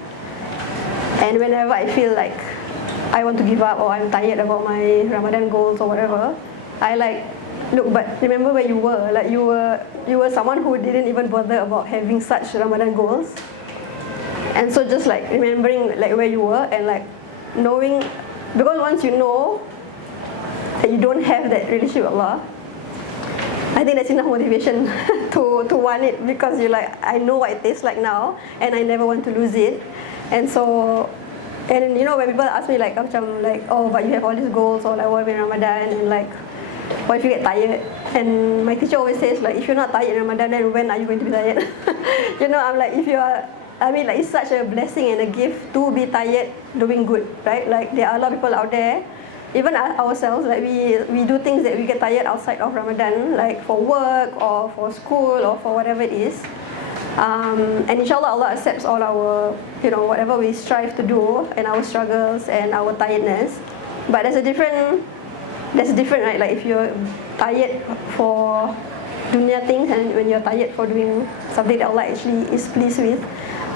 And whenever I feel like I want to give up, or I'm tired about my Ramadan goals or whatever, I like, look, but remember where you were. Like you were someone who didn't even bother about having such Ramadan goals. And so just like remembering like where you were, and like knowing, because once you know that you don't have that relationship with Allah, I think that's enough motivation to want it, because you're like, I know what it tastes like now, and I never want to lose it. And so, and when people ask me like, oh, but you have all these goals, or like, what in Ramadan, and like, what if you get tired? And my teacher always says like, if you're not tired in Ramadan, then when are you going to be tired? I'm like, it's such a blessing and a gift to be tired doing good, right? Like there are a lot of people out there, even ourselves, like we do things that we get tired outside of Ramadan, like for work or for school or for whatever it is. And inshallah, Allah accepts all our, whatever we strive to do, and our struggles and our tiredness. But that's different, right? Like if you're tired for dunya things, and when you're tired for doing something that Allah actually is pleased with.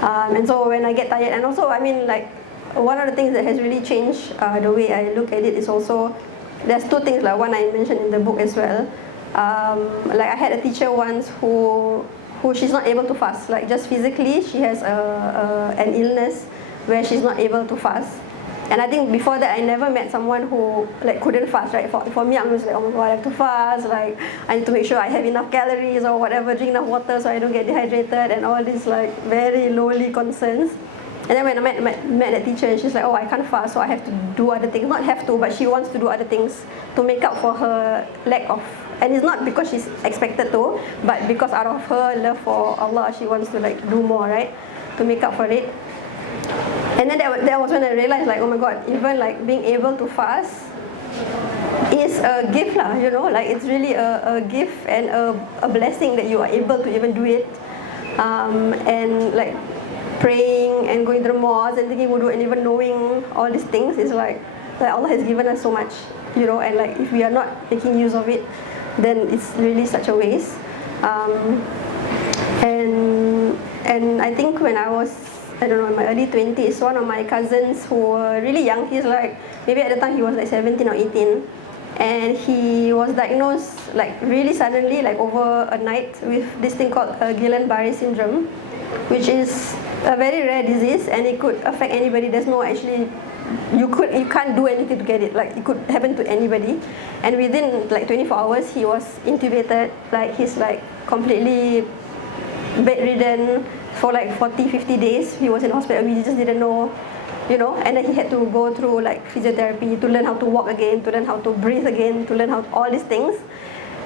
And so when I get tired, and also, one of the things that has really changed the way I look at it is also, there's two things, like one I mentioned in the book as well. Like I had a teacher once who she's not able to fast, like just physically she has an illness where she's not able to fast. And I think before that I never met someone who like couldn't fast, right? For me, I'm just like, oh my god, I have to fast, like I need to make sure I have enough calories or whatever, drink enough water so I don't get dehydrated, and all these like very lowly concerns. And then when I met that teacher, she's like, oh, I can't fast, so I have to do other things. Not have to, but she wants to do other things to make up for her lack of, and it's not because she's expected to, but because out of her love for Allah, she wants to like do more, right? To make up for it. And then that was when I realized, like, oh my god, even like being able to fast is a gift lah, like it's really a gift and a blessing that you are able to even do it. And like praying and going to the mosque and taking wudu and even knowing all these things is like Allah has given us so much, and like if we are not making use of it, then it's really such a waste. Um, and I think when I was, I don't know, in my early 20s, one of my cousins who were really young, he's like, maybe at the time he was like 17 or 18, and he was diagnosed like really suddenly, like over a night, with this thing called Guillain-Barré syndrome, which is a very rare disease, and it could affect anybody. There's no actually, you can't do anything to get it. Like, it could happen to anybody, and within like 24 hours he was intubated. Like, he's like completely bedridden for like 40-50 days. He was in hospital. We just didn't know, you know, and then he had to go through like physiotherapy to learn how to walk again, to learn how to breathe again, to learn how all these things.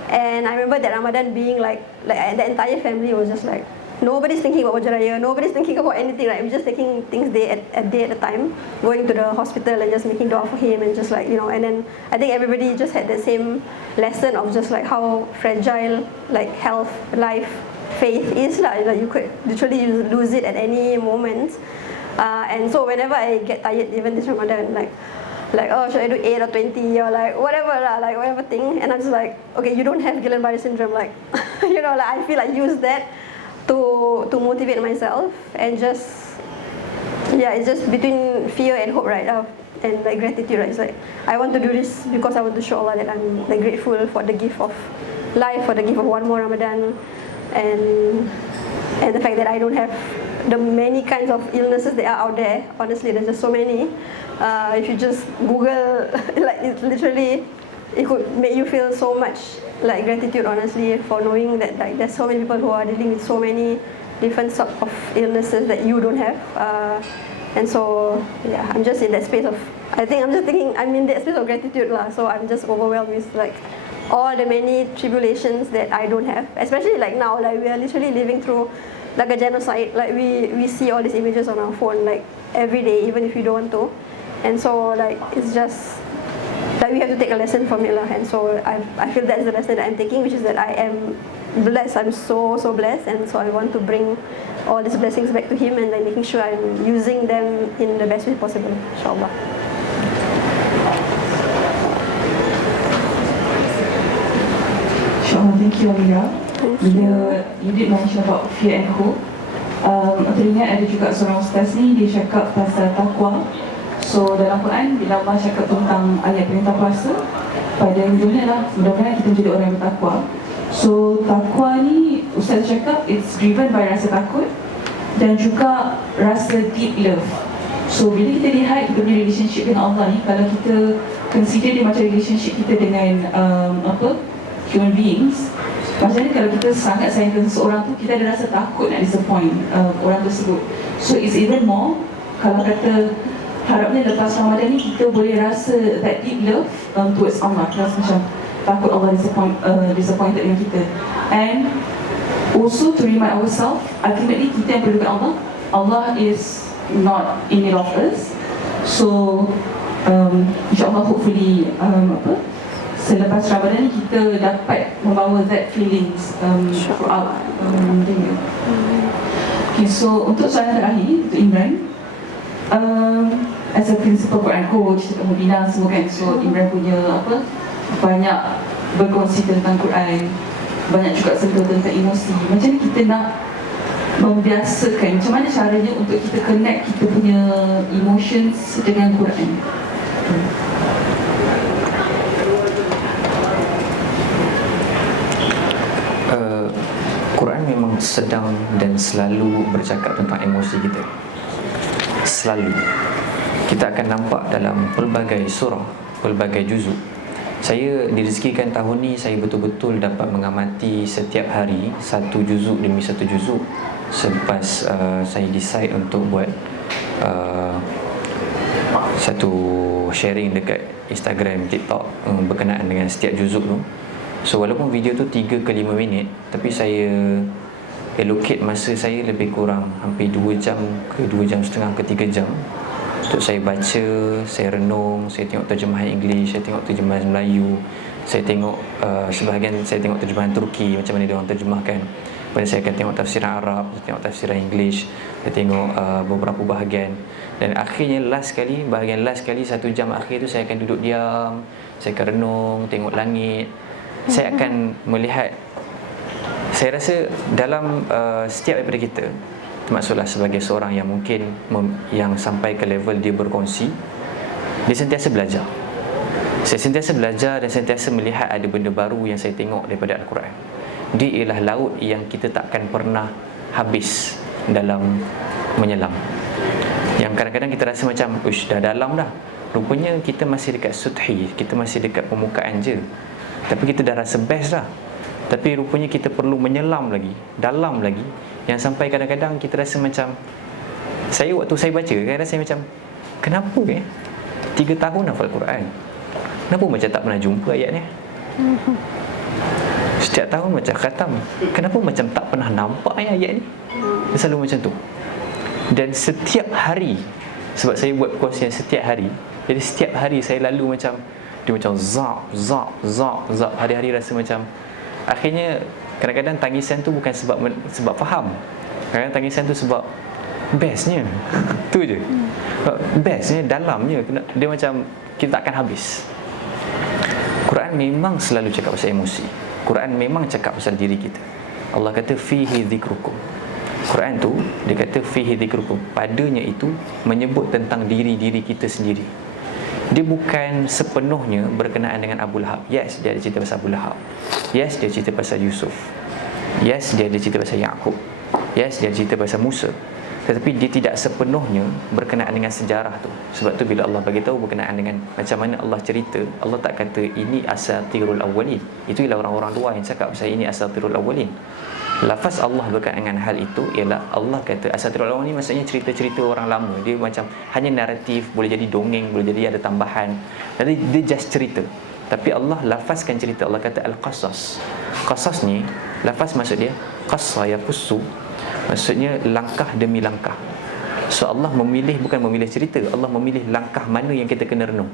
And I remember that Ramadan being like the entire family was just like, nobody's thinking about Wajah Raya, nobody's thinking about anything, right? We're just taking things day at a time, going to the hospital and just making dua for him, and just like, you know, and then I think everybody just had the same lesson of just like how fragile like health, life, faith is, like you could literally lose it at any moment. And so whenever I get tired, even this Ramadan, like oh, should I do 8 or 20 or like whatever lah, like whatever thing, and I'm just like, okay, you don't have Guillain-Barré syndrome, like you know, like I feel like use that to motivate myself, and just, yeah, it's just between fear and hope, right? And like gratitude, right? It's like, I want to do this because I want to show Allah that I'm like grateful for the gift of life, for the gift of one more Ramadan, and the fact that I don't have the many kinds of illnesses that are out there. Honestly, there's just so many. If you just Google, like it's literally, it could make you feel so much like gratitude, honestly, for knowing that like there's so many people who are dealing with so many different sorts of illnesses that you don't have. And so, yeah, I'm just in that space of, I think I'm just thinking, I'm in that space of gratitude lah. So I'm just overwhelmed with like all the many tribulations that I don't have, especially like now, like we are literally living through like a genocide. Like we see all these images on our phone like every day, even if you don't want to. And so like it's just like we have to take a lesson from it lah. And so I feel that's the lesson that I'm taking, which is that I am blessed. I'm so blessed, and so I want to bring all these blessings back to him, and like making sure I'm using them in the best way possible, inshallah. InsyaAllah, thank you Amira. Bila you did mention about fear and hope, teringat ada juga seorang ustaz ni, dia cakap pasal takwa. So dalam Quran, bila Allah cakap tentang ayat perintah puasa, pada dunia lah, mudah-mudahan kita menjadi orang yang bertakwa. So takwa ni, ustaz cakap, it's driven by rasa takut dan juga rasa deep love. So bila kita lihat kita punya relationship dengan Allah ni, kalau kita consider dia macam relationship kita dengan human beings, macam ni kalau kita sangat sayangkan seseorang tu, kita ada rasa takut nak disappoint orang tersebut. So it's even more, kalau kata harapnya lepas Ramadan ni kita boleh rasa that deep love towards Allah. Kita rasa macam takut Allah disappointed dengan kita. And also to remind ourselves, ultimately kita yang perlukan Allah. Allah is not in need of us. So insyaAllah, hopefully selepas Ramadan ni kita dapat membawa that feelings throughout the year. Okay, so untuk soalan terakhir untuk Imran, as a principal Quran coach dekat Mubina semua kan, so Imran punya banyak berkongsi tentang Quran, banyak juga sentuh tentang emosi. Macam ni kita nak membiasakan, macam mana caranya untuk kita connect kita punya emotions dengan Quran? Quran memang sedang dan selalu bercakap tentang emosi kita. Selalu. Kita akan nampak dalam pelbagai surah, pelbagai juzuk. Saya direzekikan tahun ni, saya betul-betul dapat mengamati setiap hari satu juzuk demi satu juzuk. Selepas saya decide untuk buat satu sharing dekat Instagram, TikTok berkenaan dengan setiap juzuk tu. So walaupun video tu 3 ke 5 minit, tapi saya allocate masa saya lebih kurang hampir 2 jam ke 2 jam setengah ke 3 jam untuk saya baca, saya renung, saya tengok terjemahan English, saya tengok terjemahan Melayu, saya tengok sebahagian saya tengok terjemahan Turki, macam mana dia orang terjemahkan. Kemudian saya akan tengok tafsiran Arab, saya tengok tafsiran English, saya tengok beberapa bahagian. Dan akhirnya bahagian last sekali 1 jam akhir tu saya akan duduk diam, saya akan renung, tengok langit. Saya akan melihat Saya rasa dalam setiap daripada kita, termasuklah sebagai seorang yang mungkin yang sampai ke level dia berkongsi, dia sentiasa belajar. Saya sentiasa belajar dan sentiasa melihat ada benda baru yang saya tengok daripada Al-Quran. Dia ialah laut yang kita takkan pernah habis dalam menyelam. Yang kadang-kadang kita rasa macam, ush, dah dalam dah. Rupanya kita masih dekat suthi, kita masih dekat permukaan je. Tapi kita dah rasa best dah. Tapi rupanya kita perlu menyelam lagi, dalam lagi. Yang sampai kadang-kadang kita rasa macam, waktu saya baca, kadang-kadang saya macam, kenapa 3 tahun hafal Quran, kenapa macam tak pernah jumpa ayat ni? Setiap tahun macam khatam, kenapa macam tak pernah nampak ayat ni? Dia selalu macam tu. Dan setiap hari, sebab saya buat course yang setiap hari, jadi setiap hari saya lalu macam, dia macam zap. Hari-hari rasa macam, akhirnya kadang-kadang tangisan tu bukan sebab faham. Kadang-kadang tangisan tu sebab bestnya. Tu je. Bestnya, dalamnya. Dia macam kita takkan habis. Quran memang selalu cakap pasal emosi. Quran memang cakap pasal diri kita. Allah kata fihi dzikrukum. Quran tu dia kata fihi dzikrukum. Padanya itu menyebut tentang diri-diri kita sendiri. Dia bukan sepenuhnya berkenaan dengan Abu Lahab. Yes, dia ada cerita pasal Abu Lahab. Yes, dia cerita pasal Yusuf. Yes, dia ada cerita pasal Yaqub. Yes, dia ada cerita pasal Musa. Tetapi dia tidak sepenuhnya berkenaan dengan sejarah tu. Sebab tu bila Allah bagi tahu berkenaan dengan macam mana Allah cerita, Allah tak kata ini asatirul awwalin. Itu ialah orang-orang luar yang cakap pasal ini asatirul awwalin. Lafaz Allah berkaitan dengan hal itu ialah Allah kata asatirul awwalin, maksudnya cerita-cerita orang lama. Dia macam hanya naratif, boleh jadi dongeng, boleh jadi ada tambahan. Jadi dia just cerita. Tapi Allah lafazkan cerita. Allah kata al-qasas. Qasas ni lafaz maksud dia qassa yaqussu, maksudnya langkah demi langkah. So Allah memilih, bukan memilih cerita, Allah memilih langkah mana yang kita kena renung.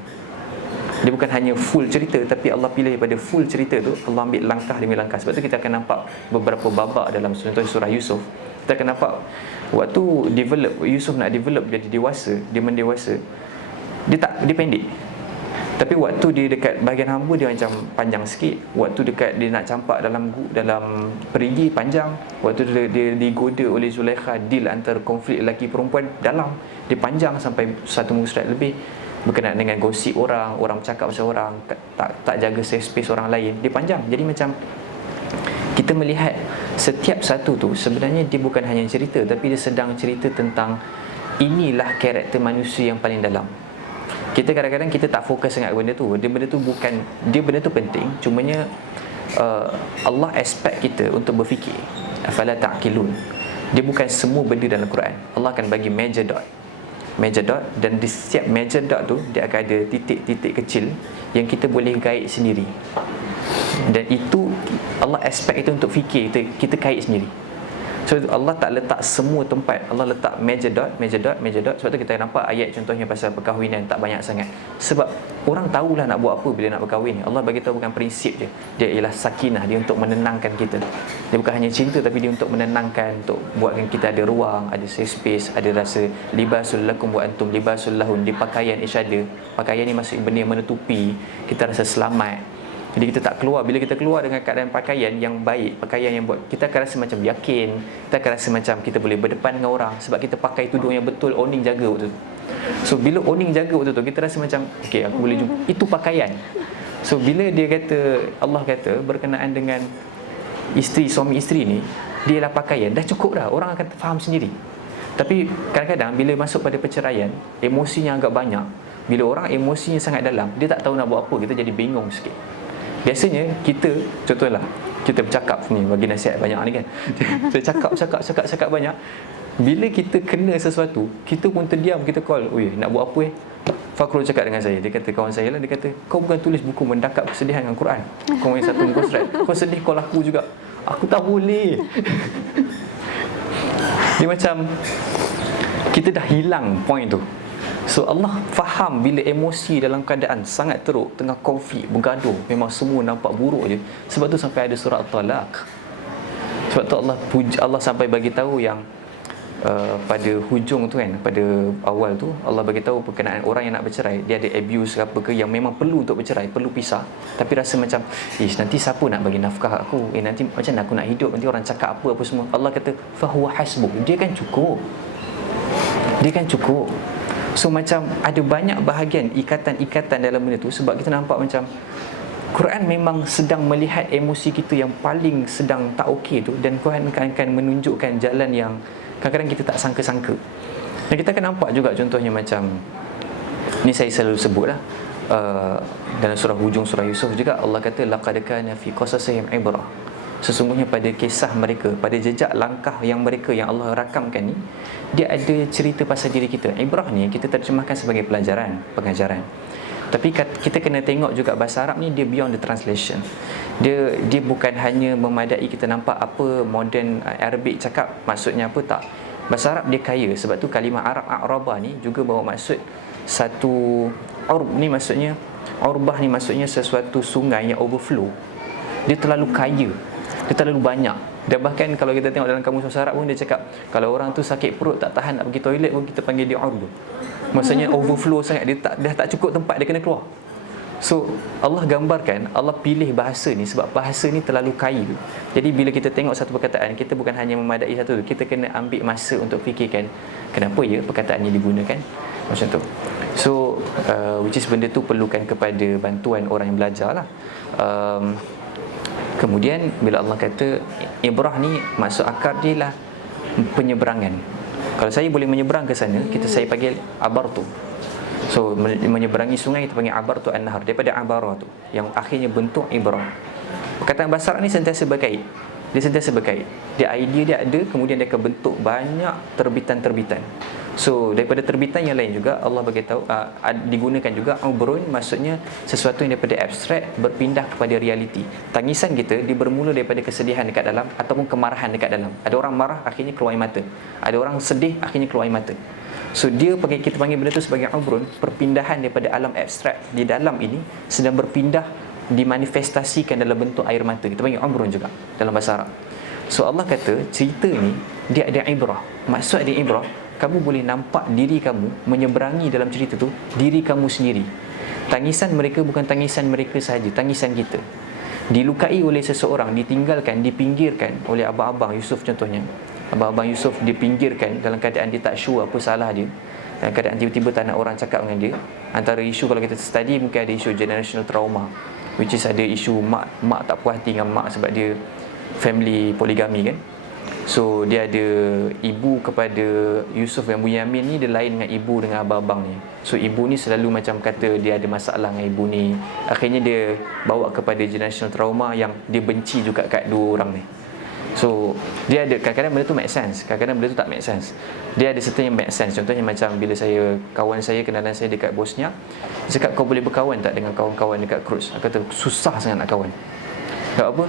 Dia bukan hanya full cerita, tapi Allah pilih daripada full cerita tu, Allah ambil langkah demi langkah. Sebab tu kita akan nampak beberapa babak dalam contoh surah Yusuf. Kita akan nampak waktu Yusuf nak develop jadi dewasa, dia mendewasa, dia pendek. Tapi waktu dia dekat bahagian hamba, dia macam panjang sikit. Waktu dekat dia nak campak dalam perigi, panjang. Waktu dia digoda oleh Zulaikha, deal antara konflik lelaki perempuan dalam, dia panjang sampai 1 muka surat lebih. Berkenaan dengan gosip orang bercakap pasal orang, tak jaga safe space orang lain, dia panjang. Jadi macam kita melihat setiap satu tu sebenarnya dia bukan hanya cerita, tapi dia sedang cerita tentang inilah karakter manusia yang paling dalam. Kita kadang-kadang kita tak fokus sangat benda tu. Benda tu penting. Cumanya Allah expect kita untuk berfikir. Afala ta'qilun. Dia bukan semua benda dalam Quran. Allah akan bagi major dot, dan di setiap major dot tu dia akan ada titik-titik kecil yang kita boleh guide sendiri. Dan itu Allah expect itu untuk fikir, kita kait sendiri. So Allah tak letak semua tempat, Allah letak major dot. Sebab tu kita nampak ayat contohnya pasal perkahwinan tak banyak sangat. Sebab orang tahulah nak buat apa bila nak berkahwin. Allah bagi tahu bukan prinsip dia. Dia ialah sakinah, dia untuk menenangkan kita. Dia bukan hanya cinta, tapi dia untuk menenangkan, untuk buatkan kita ada ruang, ada safe space, ada rasa libasul lakum wa antum libasul lahun. Di pakaian isyada. Pakaian ni maksud benda yang menutupi, kita rasa selamat. Jadi kita tak keluar. Bila kita keluar dengan keadaan pakaian yang baik, pakaian yang buat kita akan rasa macam yakin, kita akan rasa macam kita boleh berdepan dengan orang. Sebab kita pakai tudung yang betul, Oning jaga waktu tu. So bila Oning jaga waktu tu, kita rasa macam okay, aku boleh jumpa. Itu pakaian. So bila dia kata, Allah kata berkenaan dengan suami isteri ni, dia lah pakaian, dah cukup dah. Orang akan faham sendiri. Tapi kadang-kadang bila masuk pada perceraian, emosinya agak banyak. Bila orang emosinya sangat dalam, dia tak tahu nak buat apa, kita jadi bingung sikit. Biasanya kita, contohlah, kita bercakap ni, bagi nasihat banyak ni kan. Kita cakap banyak. Bila kita kena sesuatu, kita pun terdiam, kita call, "Oi, nak buat apa Fakrul cakap dengan saya, dia kata kawan saya lah, dia kata, "Kau bukan tulis buku mendakap kesedihan dengan Quran. Kau main 1 muka surat. Kau sedih, call aku juga." Aku tak boleh. Dia macam kita dah hilang point tu. So Allah faham bila emosi dalam keadaan sangat teruk, tengah konflik, bergaduh, memang semua nampak buruk je. Sebab tu sampai ada surah At-Talaq. Sebab tu Allah sampai bagi tahu yang pada hujung tu kan, pada awal tu Allah bagi tahu berkenaan orang yang nak bercerai, dia ada abuse ke apa ke yang memang perlu untuk bercerai, perlu pisah, tapi rasa macam nanti siapa nak bagi nafkah aku, nanti macam mana aku nak hidup, nanti orang cakap apa semua. Allah kata fahuwa hasbuh, dia kan cukup, dia kan cukup. So macam ada banyak bahagian ikatan-ikatan dalam benda tu. Sebab kita nampak macam Quran memang sedang melihat emosi kita yang paling sedang tak okey tu, dan Quran akan menunjukkan jalan yang kadang-kadang kita tak sangka-sangka. Dan kita akan nampak juga contohnya macam ni, saya selalu sebutlah dalam hujung surah Yusuf juga Allah kata laqad kana fi qasasihim ibrah. Sesungguhnya pada kisah mereka, pada jejak langkah yang mereka yang Allah rakamkan ni, dia ada cerita pasal diri kita. Ibrah ni kita terjemahkan sebagai pelajaran, pengajaran. Tapi kita kena tengok juga bahasa Arab ni dia beyond the translation. Dia bukan hanya memadai kita nampak apa modern Arabic cakap maksudnya apa, tak. Bahasa Arab dia kaya. Sebab tu kalimah Arab a'rabah ni juga bawa maksud satu urb ni, maksudnya urbah ni maksudnya sesuatu sungai yang overflow. Dia terlalu kaya, dia terlalu banyak. Dan bahkan kalau kita tengok dalam kamus bahasa Arab pun dia cakap kalau orang tu sakit perut tak tahan nak pergi toilet pun kita panggil dia urb. Maksudnya overflow sangat, dah tak cukup tempat, dia kena keluar. So Allah gambarkan, Allah pilih bahasa ni sebab bahasa ni terlalu kaya. Jadi bila kita tengok satu perkataan, kita bukan hanya memadai satu tu, kita kena ambil masa untuk fikirkan kenapa ya perkataan ni digunakan macam tu. So which is benda tu perlukan kepada bantuan orang yang belajar lah. Kemudian bila Allah kata ibrah ni, maksud akar dia lah penyeberangan. Kalau saya boleh menyeberang ke sana, saya panggil abartu. So menyeberangi sungai kita panggil abartu an-nahar, daripada abara tu yang akhirnya bentuk ibrah. Perkataan bahasa Arab ni sentiasa berkait. Dia sentiasa berkait. Dia idea dia ada, kemudian dia akan bentuk banyak terbitan-terbitan. So daripada terbitan yang lain juga Allah bagi tahu digunakan juga ubrun, maksudnya sesuatu yang daripada abstrak berpindah kepada realiti. Tangisan kita dia bermula daripada kesedihan dekat dalam ataupun kemarahan dekat dalam. Ada orang marah akhirnya keluar air mata. Ada orang sedih akhirnya keluar air mata. So kita panggil benda tu sebagai ubrun, perpindahan daripada alam abstrak di dalam ini sedang berpindah dimanifestasikan dalam bentuk air mata. Kita panggil ubrun juga dalam bahasa Arab. So Allah kata cerita ni dia ada ibrah. Maksud ada ibrah, kamu boleh nampak diri kamu menyeberangi dalam cerita tu, diri kamu sendiri. Tangisan mereka bukan tangisan mereka sahaja, tangisan kita. Dilukai oleh seseorang, ditinggalkan, dipinggirkan oleh abang-abang Yusuf contohnya. Abang-abang Yusuf dipinggirkan dalam keadaan dia tak sure apa salah dia, dalam keadaan tiba-tiba tak nak orang cakap dengan dia. Antara isu kalau kita study mungkin ada isu generational trauma, which is ada isu mak tak puas hati dengan mak sebab dia family poligami kan. So dia ada ibu kepada Yusuf yang Bunyamin ni, dia lain dengan ibu dengan abang-abang ni. So ibu ni selalu macam kata dia ada masalah dengan ibu ni. Akhirnya dia bawa kepada generational trauma yang dia benci juga kat dua orang ni. So dia ada kadang-kadang benda tu make sense, kadang-kadang benda tu tak make sense. Dia ada certain yang make sense. Contohnya macam bila kawan saya, kenalan saya dekat Bosnia, dia cakap kau boleh berkawan tak dengan kawan-kawan dekat Cruz? Aku kata susah sangat nak kawan. Sebab apa?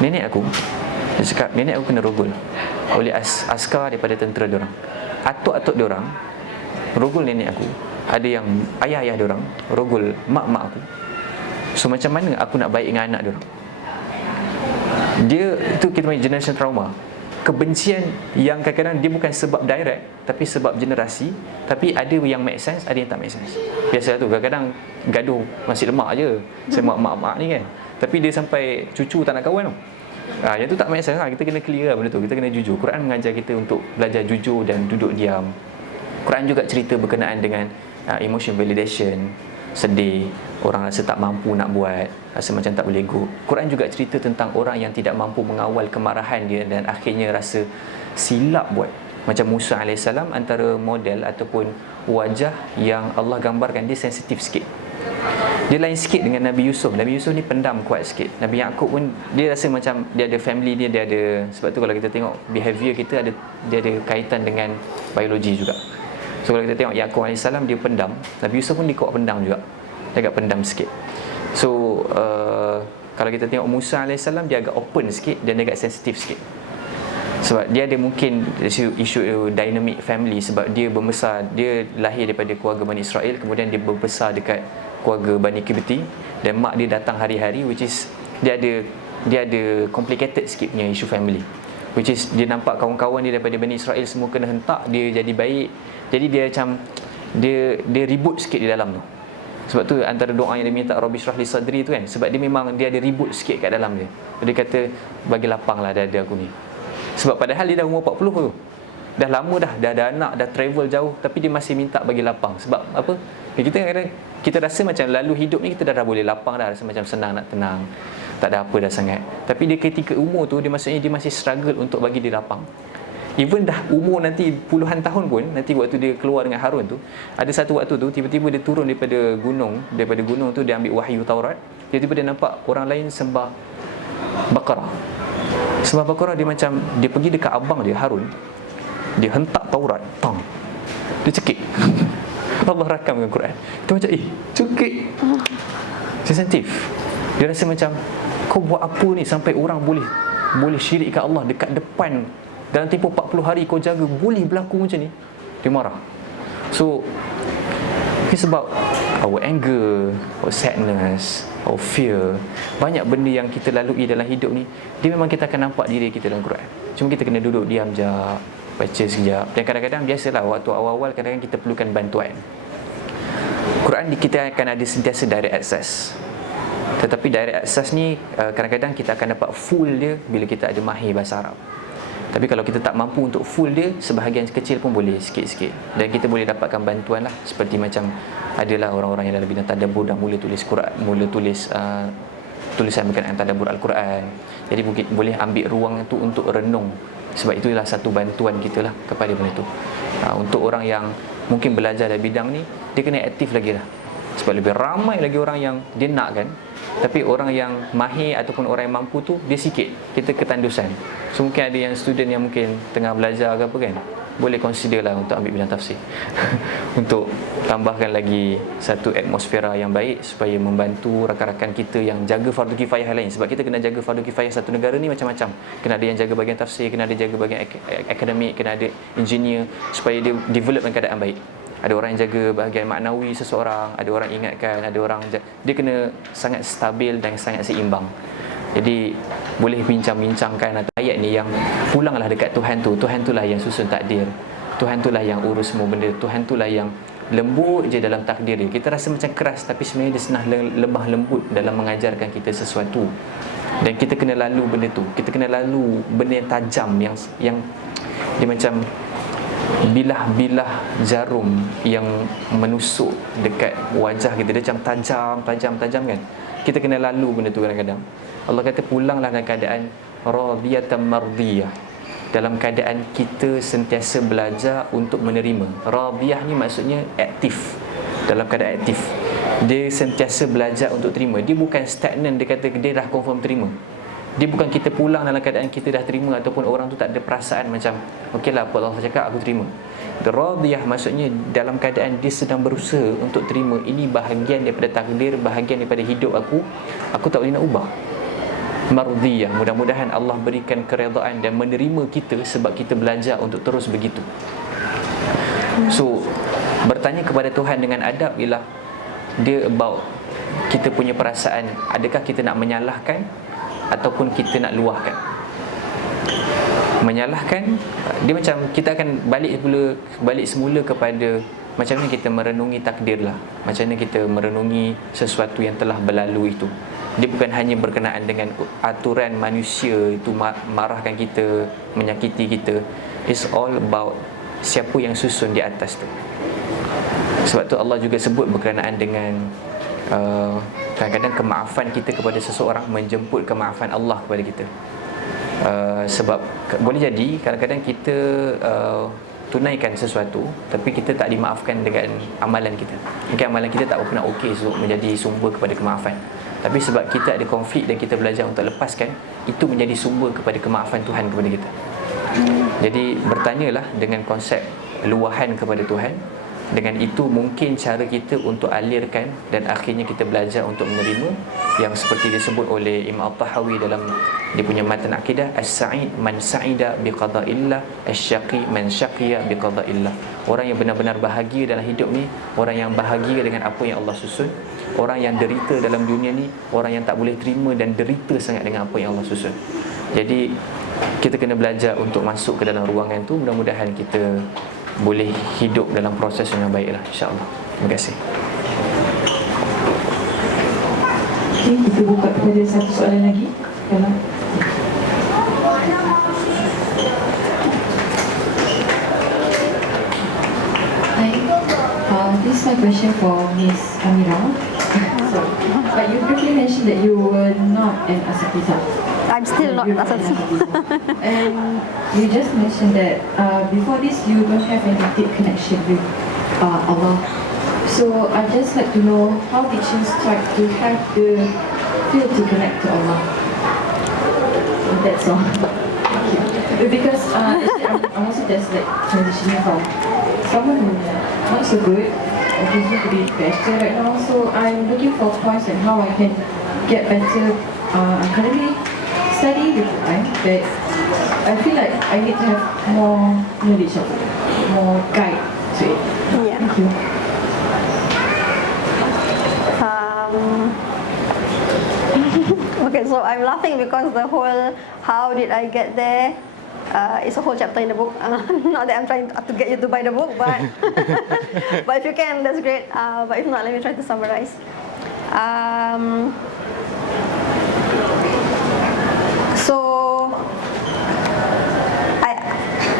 Nenek aku, dia cakap nenek aku kena rogol oleh askar daripada tentera diorang. Atuk-atuk diorang rogol nenek aku. Ada yang ayah-ayah diorang rogol mak-mak aku. So macam mana aku nak baik dengan anak diorang? Dia itu kita panggil generation trauma. Kebencian yang kadang-kadang dia bukan sebab direct tapi sebab generasi. Tapi ada yang make sense, ada yang tak make sense. Biasalah tu kadang-kadang gaduh masih lemak je sama mak-mak ni kan. Tapi dia sampai cucu tak nak kawan tau. Yang tu tak make sense lah. Kita kena clear lah benda tu. Kita kena jujur. Quran mengajar kita untuk belajar jujur dan duduk diam. Quran juga cerita berkenaan dengan emotion validation, sedih, orang rasa tak mampu nak buat, rasa macam tak boleh go. Quran juga cerita tentang orang yang tidak mampu mengawal kemarahan dia dan akhirnya rasa silap buat. Macam Musa AS antara model ataupun wajah yang Allah gambarkan dia sensitif sikit. Dia lain sikit dengan Nabi Yusuf. Nabi Yusuf ni pendam kuat sikit. Nabi Yaqub pun dia rasa macam dia ada family dia ada. Sebab tu kalau kita tengok behavior kita dia ada kaitan dengan biologi juga. So kalau kita tengok Yaqub AS dia pendam, Nabi Yusuf pun dia kuat pendam juga. Dia agak pendam sikit. So kalau kita tengok Musa AS dia agak open sikit dan dia agak sensitif sikit. Sebab dia ada mungkin isu dynamic family. Sebab dia membesar, dia lahir daripada keluarga Bani Israel, kemudian dia berbesar dekat keluarga Bani Kibti, dan mak dia datang hari-hari, which is dia ada complicated sikit punya isu family. which is dia nampak kawan-kawan dia daripada Bani Israel semua kena hentak, dia jadi baik. Jadi dia macam dia ribut sikit di dalam tu. Sebab tu antara doa yang dia minta Rabbi syrah li sadri tu kan, sebab dia memang dia ada ribut sikit kat dalam dia. Dia kata bagi lapanglah dada aku ni. Sebab padahal dia dah umur 40 tu. Dah lama dah ada anak, dah travel jauh, tapi dia masih minta bagi lapang. Sebab apa? Kita kadang kita rasa macam lalu hidup ni kita dah boleh lapang dah, rasa macam senang nak tenang. Tak ada apa dah sangat. Tapi dia ketika umur tu dia maksudnya dia masih struggle untuk bagi dia lapang. Even dah umur nanti puluhan tahun pun, nanti waktu dia keluar dengan Harun tu, ada satu waktu tu tiba-tiba dia turun daripada gunung tu dia ambil wahyu Taurat. Tiba-tiba dia nampak orang lain sembah Baqarah. Sembah Baqarah, dia macam dia pergi dekat abang dia Harun, dia hentak Taurat, tang. Dia cekik. Allah rakam dengan Quran. Dia macam cekik. Sensitif. Dia rasa macam kau buat apa ni sampai orang boleh syirikkan Allah dekat depan. Dalam tempoh 40 hari kau jaga, boleh berlaku macam ni. Dia marah. So it's about our anger, our sadness, our fear. Banyak benda yang kita lalui dalam hidup ni, dia memang kita akan nampak diri kita dalam Quran. Cuma kita kena duduk diam sekejap, baca sekejap. Dan kadang-kadang biasalah waktu awal-awal kadang-kadang kita perlukan bantuan. Quran kita akan ada sentiasa direct access. Tetapi direct access ni kadang-kadang kita akan dapat full dia bila kita ada mahir bahasa Arab. Tapi kalau kita tak mampu untuk full dia, sebahagian kecil pun boleh sikit-sikit. Dan kita boleh dapatkan bantuan lah. Seperti macam adalah orang-orang yang dalam bidang tadabbur dah mula tulis Quran, mula tulis tulisan berkenaan tadabbur Al-Quran. Jadi boleh ambil ruang tu untuk renung. Sebab itulah satu bantuan kita lah kepada benda tu. Untuk orang yang mungkin belajar dalam bidang ni, dia kena aktif lagi lah. Sebab lebih ramai lagi orang yang dia nak kan. Tapi orang yang mahir ataupun orang yang mampu tu, dia sikit. Kita ketandusan. So mungkin ada yang student yang mungkin tengah belajar ke apa kan, boleh consider lah untuk ambil bidang tafsir. Untuk tambahkan lagi satu atmosfera yang baik supaya membantu rakan-rakan kita yang jaga fardu kifayah lain. Sebab kita kena jaga fardu kifayah satu negara ni macam-macam. Kena ada yang jaga bahagian tafsir, kena ada jaga bahagian akademik, kena ada engineer, supaya dia developkan keadaan baik. Ada orang yang jaga bahagian maknawi seseorang, ada orang ingatkan, ada orang dia kena sangat stabil dan sangat seimbang. Jadi boleh bincang-bincangkan ayat ni yang pulanglah dekat Tuhan tu. Tuhan itulah yang susun takdir. Tuhan itulah yang urus semua benda. Tuhan itulah yang lembut je dalam takdir dia. Kita rasa macam keras, tapi sebenarnya dia senang lemah lembut dalam mengajarkan kita sesuatu. Dan kita kena lalu benda tu. Kita kena lalu benda yang tajam, yang dia macam bilah-bilah jarum yang menusuk dekat wajah kita. Dia macam tajam kan. Kita kena lalu benda tu kadang-kadang. Allah kata pulanglah dalam keadaan radiyatan mardiyah, dalam keadaan kita sentiasa belajar untuk menerima. Radiyah ni maksudnya aktif, dalam keadaan aktif. Dia sentiasa belajar untuk terima. Dia bukan stagnan, dia kata dia dah confirm terima. Dia bukan kita pulang dalam keadaan kita dah terima, ataupun orang tu tak ada perasaan macam okeylah apa Allah cakap aku terima. Radiyah maksudnya dalam keadaan dia sedang berusaha untuk terima. Ini bahagian daripada takdir, bahagian daripada hidup aku tak boleh nak ubah. Mardiyah, mudah-mudahan Allah berikan keredaan dan menerima kita sebab kita belajar untuk terus begitu. So bertanya kepada Tuhan dengan adab ialah dia about kita punya perasaan, adakah kita nak menyalahkan ataupun kita nak luahkan. Menyalahkan, dia macam kita akan balik semula kepada macam mana kita merenungi takdir lah, macam mana kita merenungi sesuatu yang telah berlalu itu. Dia bukan hanya berkenaan dengan aturan manusia itu marahkan kita, menyakiti kita. It's all about siapa yang susun di atas tu. Sebab tu Allah juga sebut berkenaan dengan kadang-kadang kemaafan kita kepada seseorang menjemput kemaafan Allah kepada kita. Sebab boleh jadi kadang-kadang kita tunaikan sesuatu tapi kita tak dimaafkan dengan amalan kita. Mungkin amalan kita tak pernah okey menjadi sumber kepada kemaafan. Tapi sebab kita ada konflik dan kita belajar untuk lepaskan, itu menjadi sumber kepada kemaafan Tuhan kepada kita. Jadi bertanyalah dengan konsep luahan kepada Tuhan. Dengan itu mungkin cara kita untuk alirkan dan akhirnya kita belajar untuk menerima, yang seperti disebut oleh Imam At-Tahawi dalam dia punya matan akidah, as-sa'id man sa'ida biqada'illah, as-syaqi man syaqiya biqada'illah. Orang yang benar-benar bahagia dalam hidup ni, orang yang bahagia dengan apa yang Allah susun. Orang yang derita dalam dunia ni, orang yang tak boleh terima dan derita sangat dengan apa yang Allah susun. Jadi kita kena belajar untuk masuk ke dalam ruangan tu. Mudah-mudahan kita boleh hidup dalam proses yang baik lah, insyaAllah. Terima kasih. Okay, kita buka kepada satu soalan lagi. Dalam Hi, this is my question for Miss Amira. Sorry, but you briefly mentioned that you were not an asatiza. I'm still not You're asatiza. And you just mentioned that before this you don't have any deep connection with Allah. So I'd just like to know, how did you start to have the feel to connect to Allah? That's all. Because actually I'm also just like transitioning from someone who not so good, obviously to be better right now. So I'm looking for points on how I can get better. I'm currently studying with time, but I feel like I need to have more knowledge of it, more guide to it. Yeah. Thank you. Okay, so I'm laughing because the whole how did I get there is a whole chapter in the book. Not that I'm trying to get you to buy the book, but but if you can, that's great. But if not, let me try to summarize. So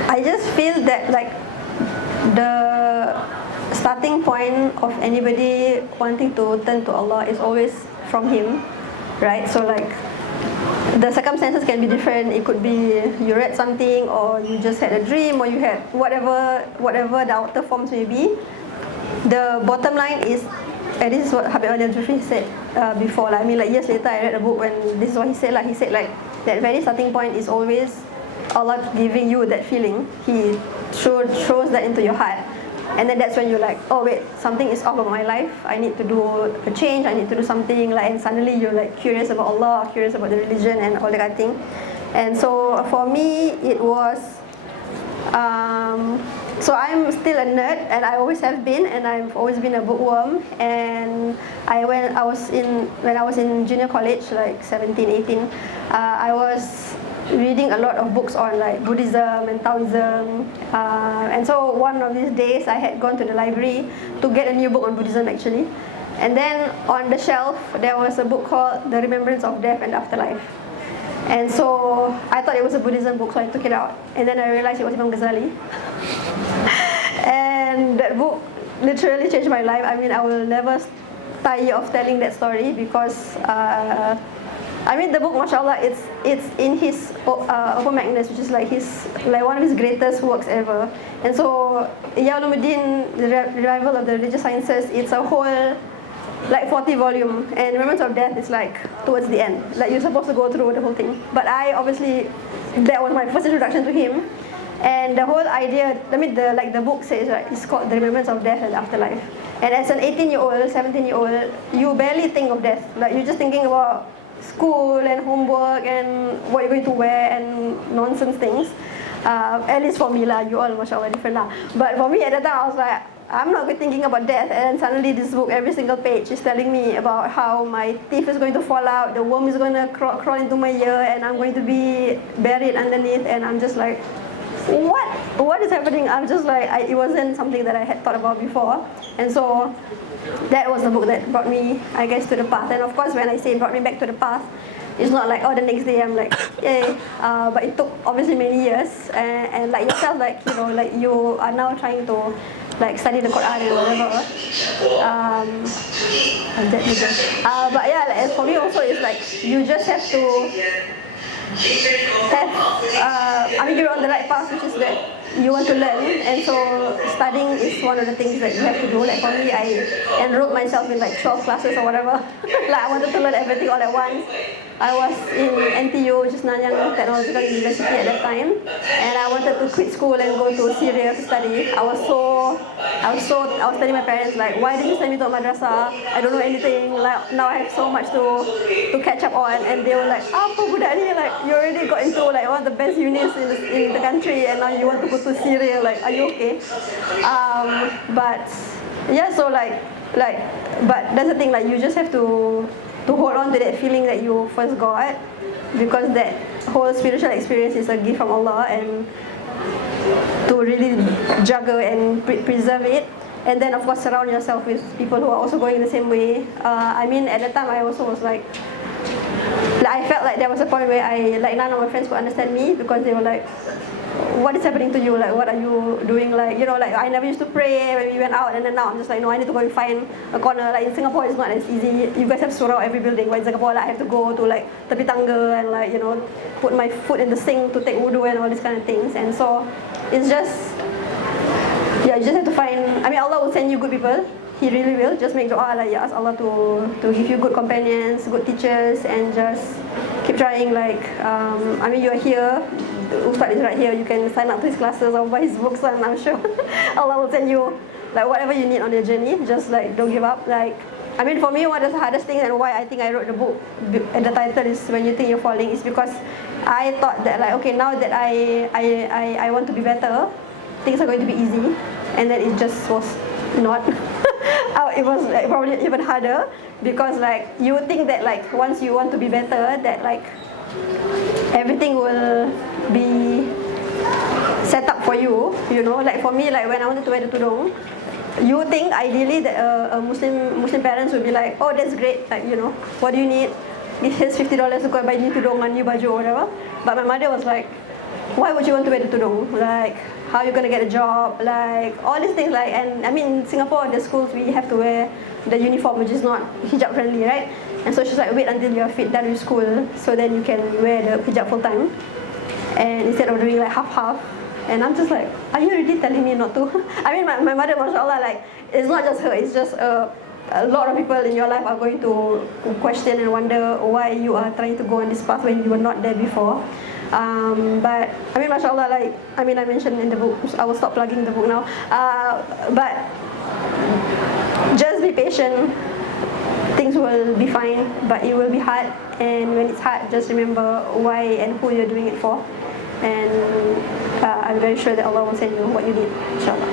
I just feel that like the starting point of anybody wanting to turn to Allah is always from Him, right? So like the circumstances can be different. It could be you read something, or you just had a dream, or you had whatever the outer forms may be. The bottom line is, and this is what Habib Al-Jufri said before. Like, I mean, like years later, I read a book when this is what he said. Like he said, like that very starting point is always Allah giving you that feeling. He throws that into your heart. And then that's when you're like, oh wait, something is off about my life. I need to do a change. I need to do something. Like, and suddenly you're like curious about Allah, curious about the religion, and all that kind of thing. And so for me, it was. So I'm still a nerd, and I always have been, and I've always been a bookworm. And when I was in junior college, like 17, 18, I was reading a lot of books on like Buddhism and Taoism, and so one of these days I had gone to the library to get a new book on Buddhism actually, and then on the shelf there was a book called The Remembrance of Death and Afterlife, and so I thought it was a Buddhism book, so I took it out, and then I realized it was Imam Ghazali. And that book literally changed my life. I mean, I will never tire of telling that story because I mean, the book, mashallah, it's in his Open Magnus, which is like one of his greatest works ever. And so Ihya Ulumuddin, the revival of the religious sciences, it's a whole like 40 volume, and Remembrance of Death is like towards the end. Like you're supposed to go through the whole thing. But that was my first introduction to him. And the whole idea, I mean, the book says, right, it's called The Remembrance of Death and Afterlife. And as an 18-year-old, 17-year-old, you barely think of death. Like you're just thinking about school and homework and what you're going to wear and nonsense things. At least for me lah, you all mashallah different lah. But for me at that time I was like, I'm not thinking about death, and then suddenly this book, every single page is telling me about how my teeth is going to fall out, the worm is going to crawl into my ear, and I'm going to be buried underneath, and I'm just like, what is happening? I'm just like, it wasn't something that I had thought about before. And so that was the book that brought me, I guess, to the path. And of course, when I say it brought me back to the path, it's not like, oh, the next day I'm like, yay. But it took obviously many years. And like yourself, like, you know, like you are now trying to like study the Quran and whatever. But yeah, like, for me also, it's like you just have to have, you're on the right path, which is that you want to learn, and so studying is one of the things that you have to do. Like for me, I enrolled myself in like 12 classes or whatever. Like I wanted to learn everything all at once. I was in NTU, which is Nanyang Technological University at that time, and I wanted to quit school and go to Syria to study. I was telling my parents, like, why did you send me to a madrasah? I don't know anything. Like now I have so much to catch up on, and they were like, apa budak ni, like you already got into like one of the best unis in the country, and now you want to go to Syria, like, are you okay? But yeah, so but that's the thing, like you just have to hold on to that feeling that you first got, because that whole spiritual experience is a gift from Allah, and to really juggle and preserve it. And then of course surround yourself with people who are also going the same way. I mean, at the time I also was like I felt like there was a point where none of my friends could understand me, because they were like, what is happening to you? Like, what are you doing? Like, like I never used to pray when we went out, and then now I'm just like, no, I need to go and find a corner. Like in Singapore, it's not as easy. You guys have surround every building. But in Singapore, like, I have to go to like tepi tangga and like, put my foot in the sink to take wudu and all these kind of things. And so it's just, you just have to find. I mean, Allah will send you good people. He really will. Just make dua, like, ask Allah to give you good companions, good teachers, and just keep trying. Like, I mean, you are here. Ustaz is right here. You can sign up to his classes or buy his books, and I'm sure Allah will send you like whatever you need on your journey. Just like don't give up. Like, I mean, for me, one of the hardest things and why I think I wrote the book, and the title is When You Think You're Falling, is because I thought that like, okay, now that I want to be better, things are going to be easy, and then it just was not. It was like probably even harder, because like you would think that like once you want to be better, that like everything will be set up for you, like for me, like when I wanted to wear the tudung, you would think ideally that a Muslim parents would be like, oh, that's great, like, what do you need? Here's $50 to go and buy new tudung and new baju or whatever. But my mother was like, why would you want to wear the tudung? Like, how are you gonna get a job? Like, all these things, like, and I mean, in Singapore, the schools, we have to wear the uniform, which is not hijab friendly, right? And so she's like, wait until you're done with school, so then you can wear the hijab full time, and instead of doing like half. And I'm just like, are you really telling me not to? I mean, my mother, mashallah, like, it's not just her, it's just a lot of people in your life are going to question and wonder why you are trying to go on this path when you were not there before. But I mean, mashallah, like, I mean, I mentioned in the book, I will stop plugging the book now, but just be patient. Things will be fine, but it will be hard, and when it's hard, just remember why and who you're doing it for, and I'm very sure that Allah will send you what you need, inshallah.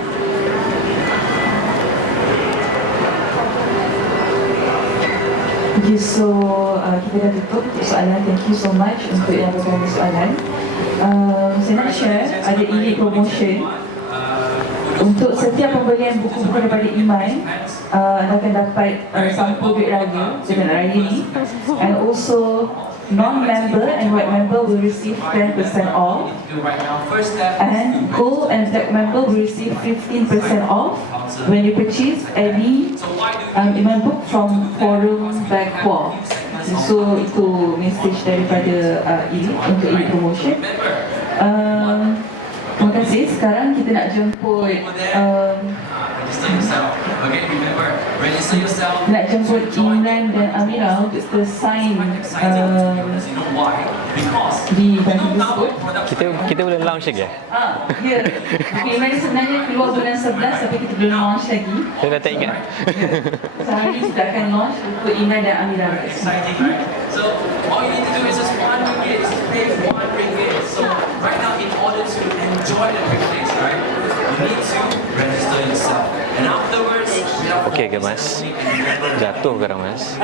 Okay, so kita dah tutup soalan. Thank you so much untuk yang berbagi soalan. Saya nak share ada elite promotion untuk setiap pembelian buku-buku daripada Iman. Akan dapat sampul duit raya dengan raya ni, and also non-member and white member will receive 10% off, and gold and black member will receive 15% off when you purchase any Iman book from Forum Backwall. So itu message daripada elite untuk elite promotion. Terima kasih. Sekarang kita nak jemput Imran dan Amira untuk sign di baju tersebut. Kita boleh launch lagi? Ya. Imran ni sebenarnya keluar bulan 11, tapi kita belum launch lagi. Saya dah tak ingat. Sehari ini kita akan launch untuk Imran dan Amira. So all you need to do is just $1, just pay $1. So right now, in order to enjoy the privilege, right, you need to register yourself, and afterwards, Okey ke Mas? Jatuh sekarang Mas.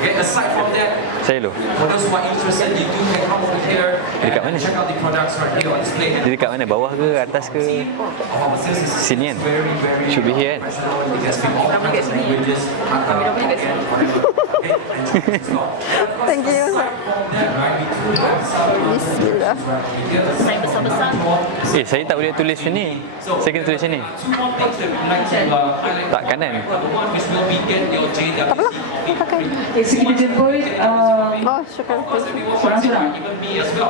Okay, aside from that, Saya lu. for those who are interested, you do can come over here Dekat mana? and check out the products right here on display. Dia dekat mana? Bawah ke? Atas ke? Our sales is Sini kan? very, very Should be here kan? professional. You can speak all kinds of languages. Thank you. Bismillah. Saya tak boleh tulis sini. Saya kena tulis sini. Two more things that we'd like to highlight. Tak kanan. Number one is will be get your JWC. Pakai. Okay, so kita jemput Oh, syukur. Of course, everyone wants it, even me as well.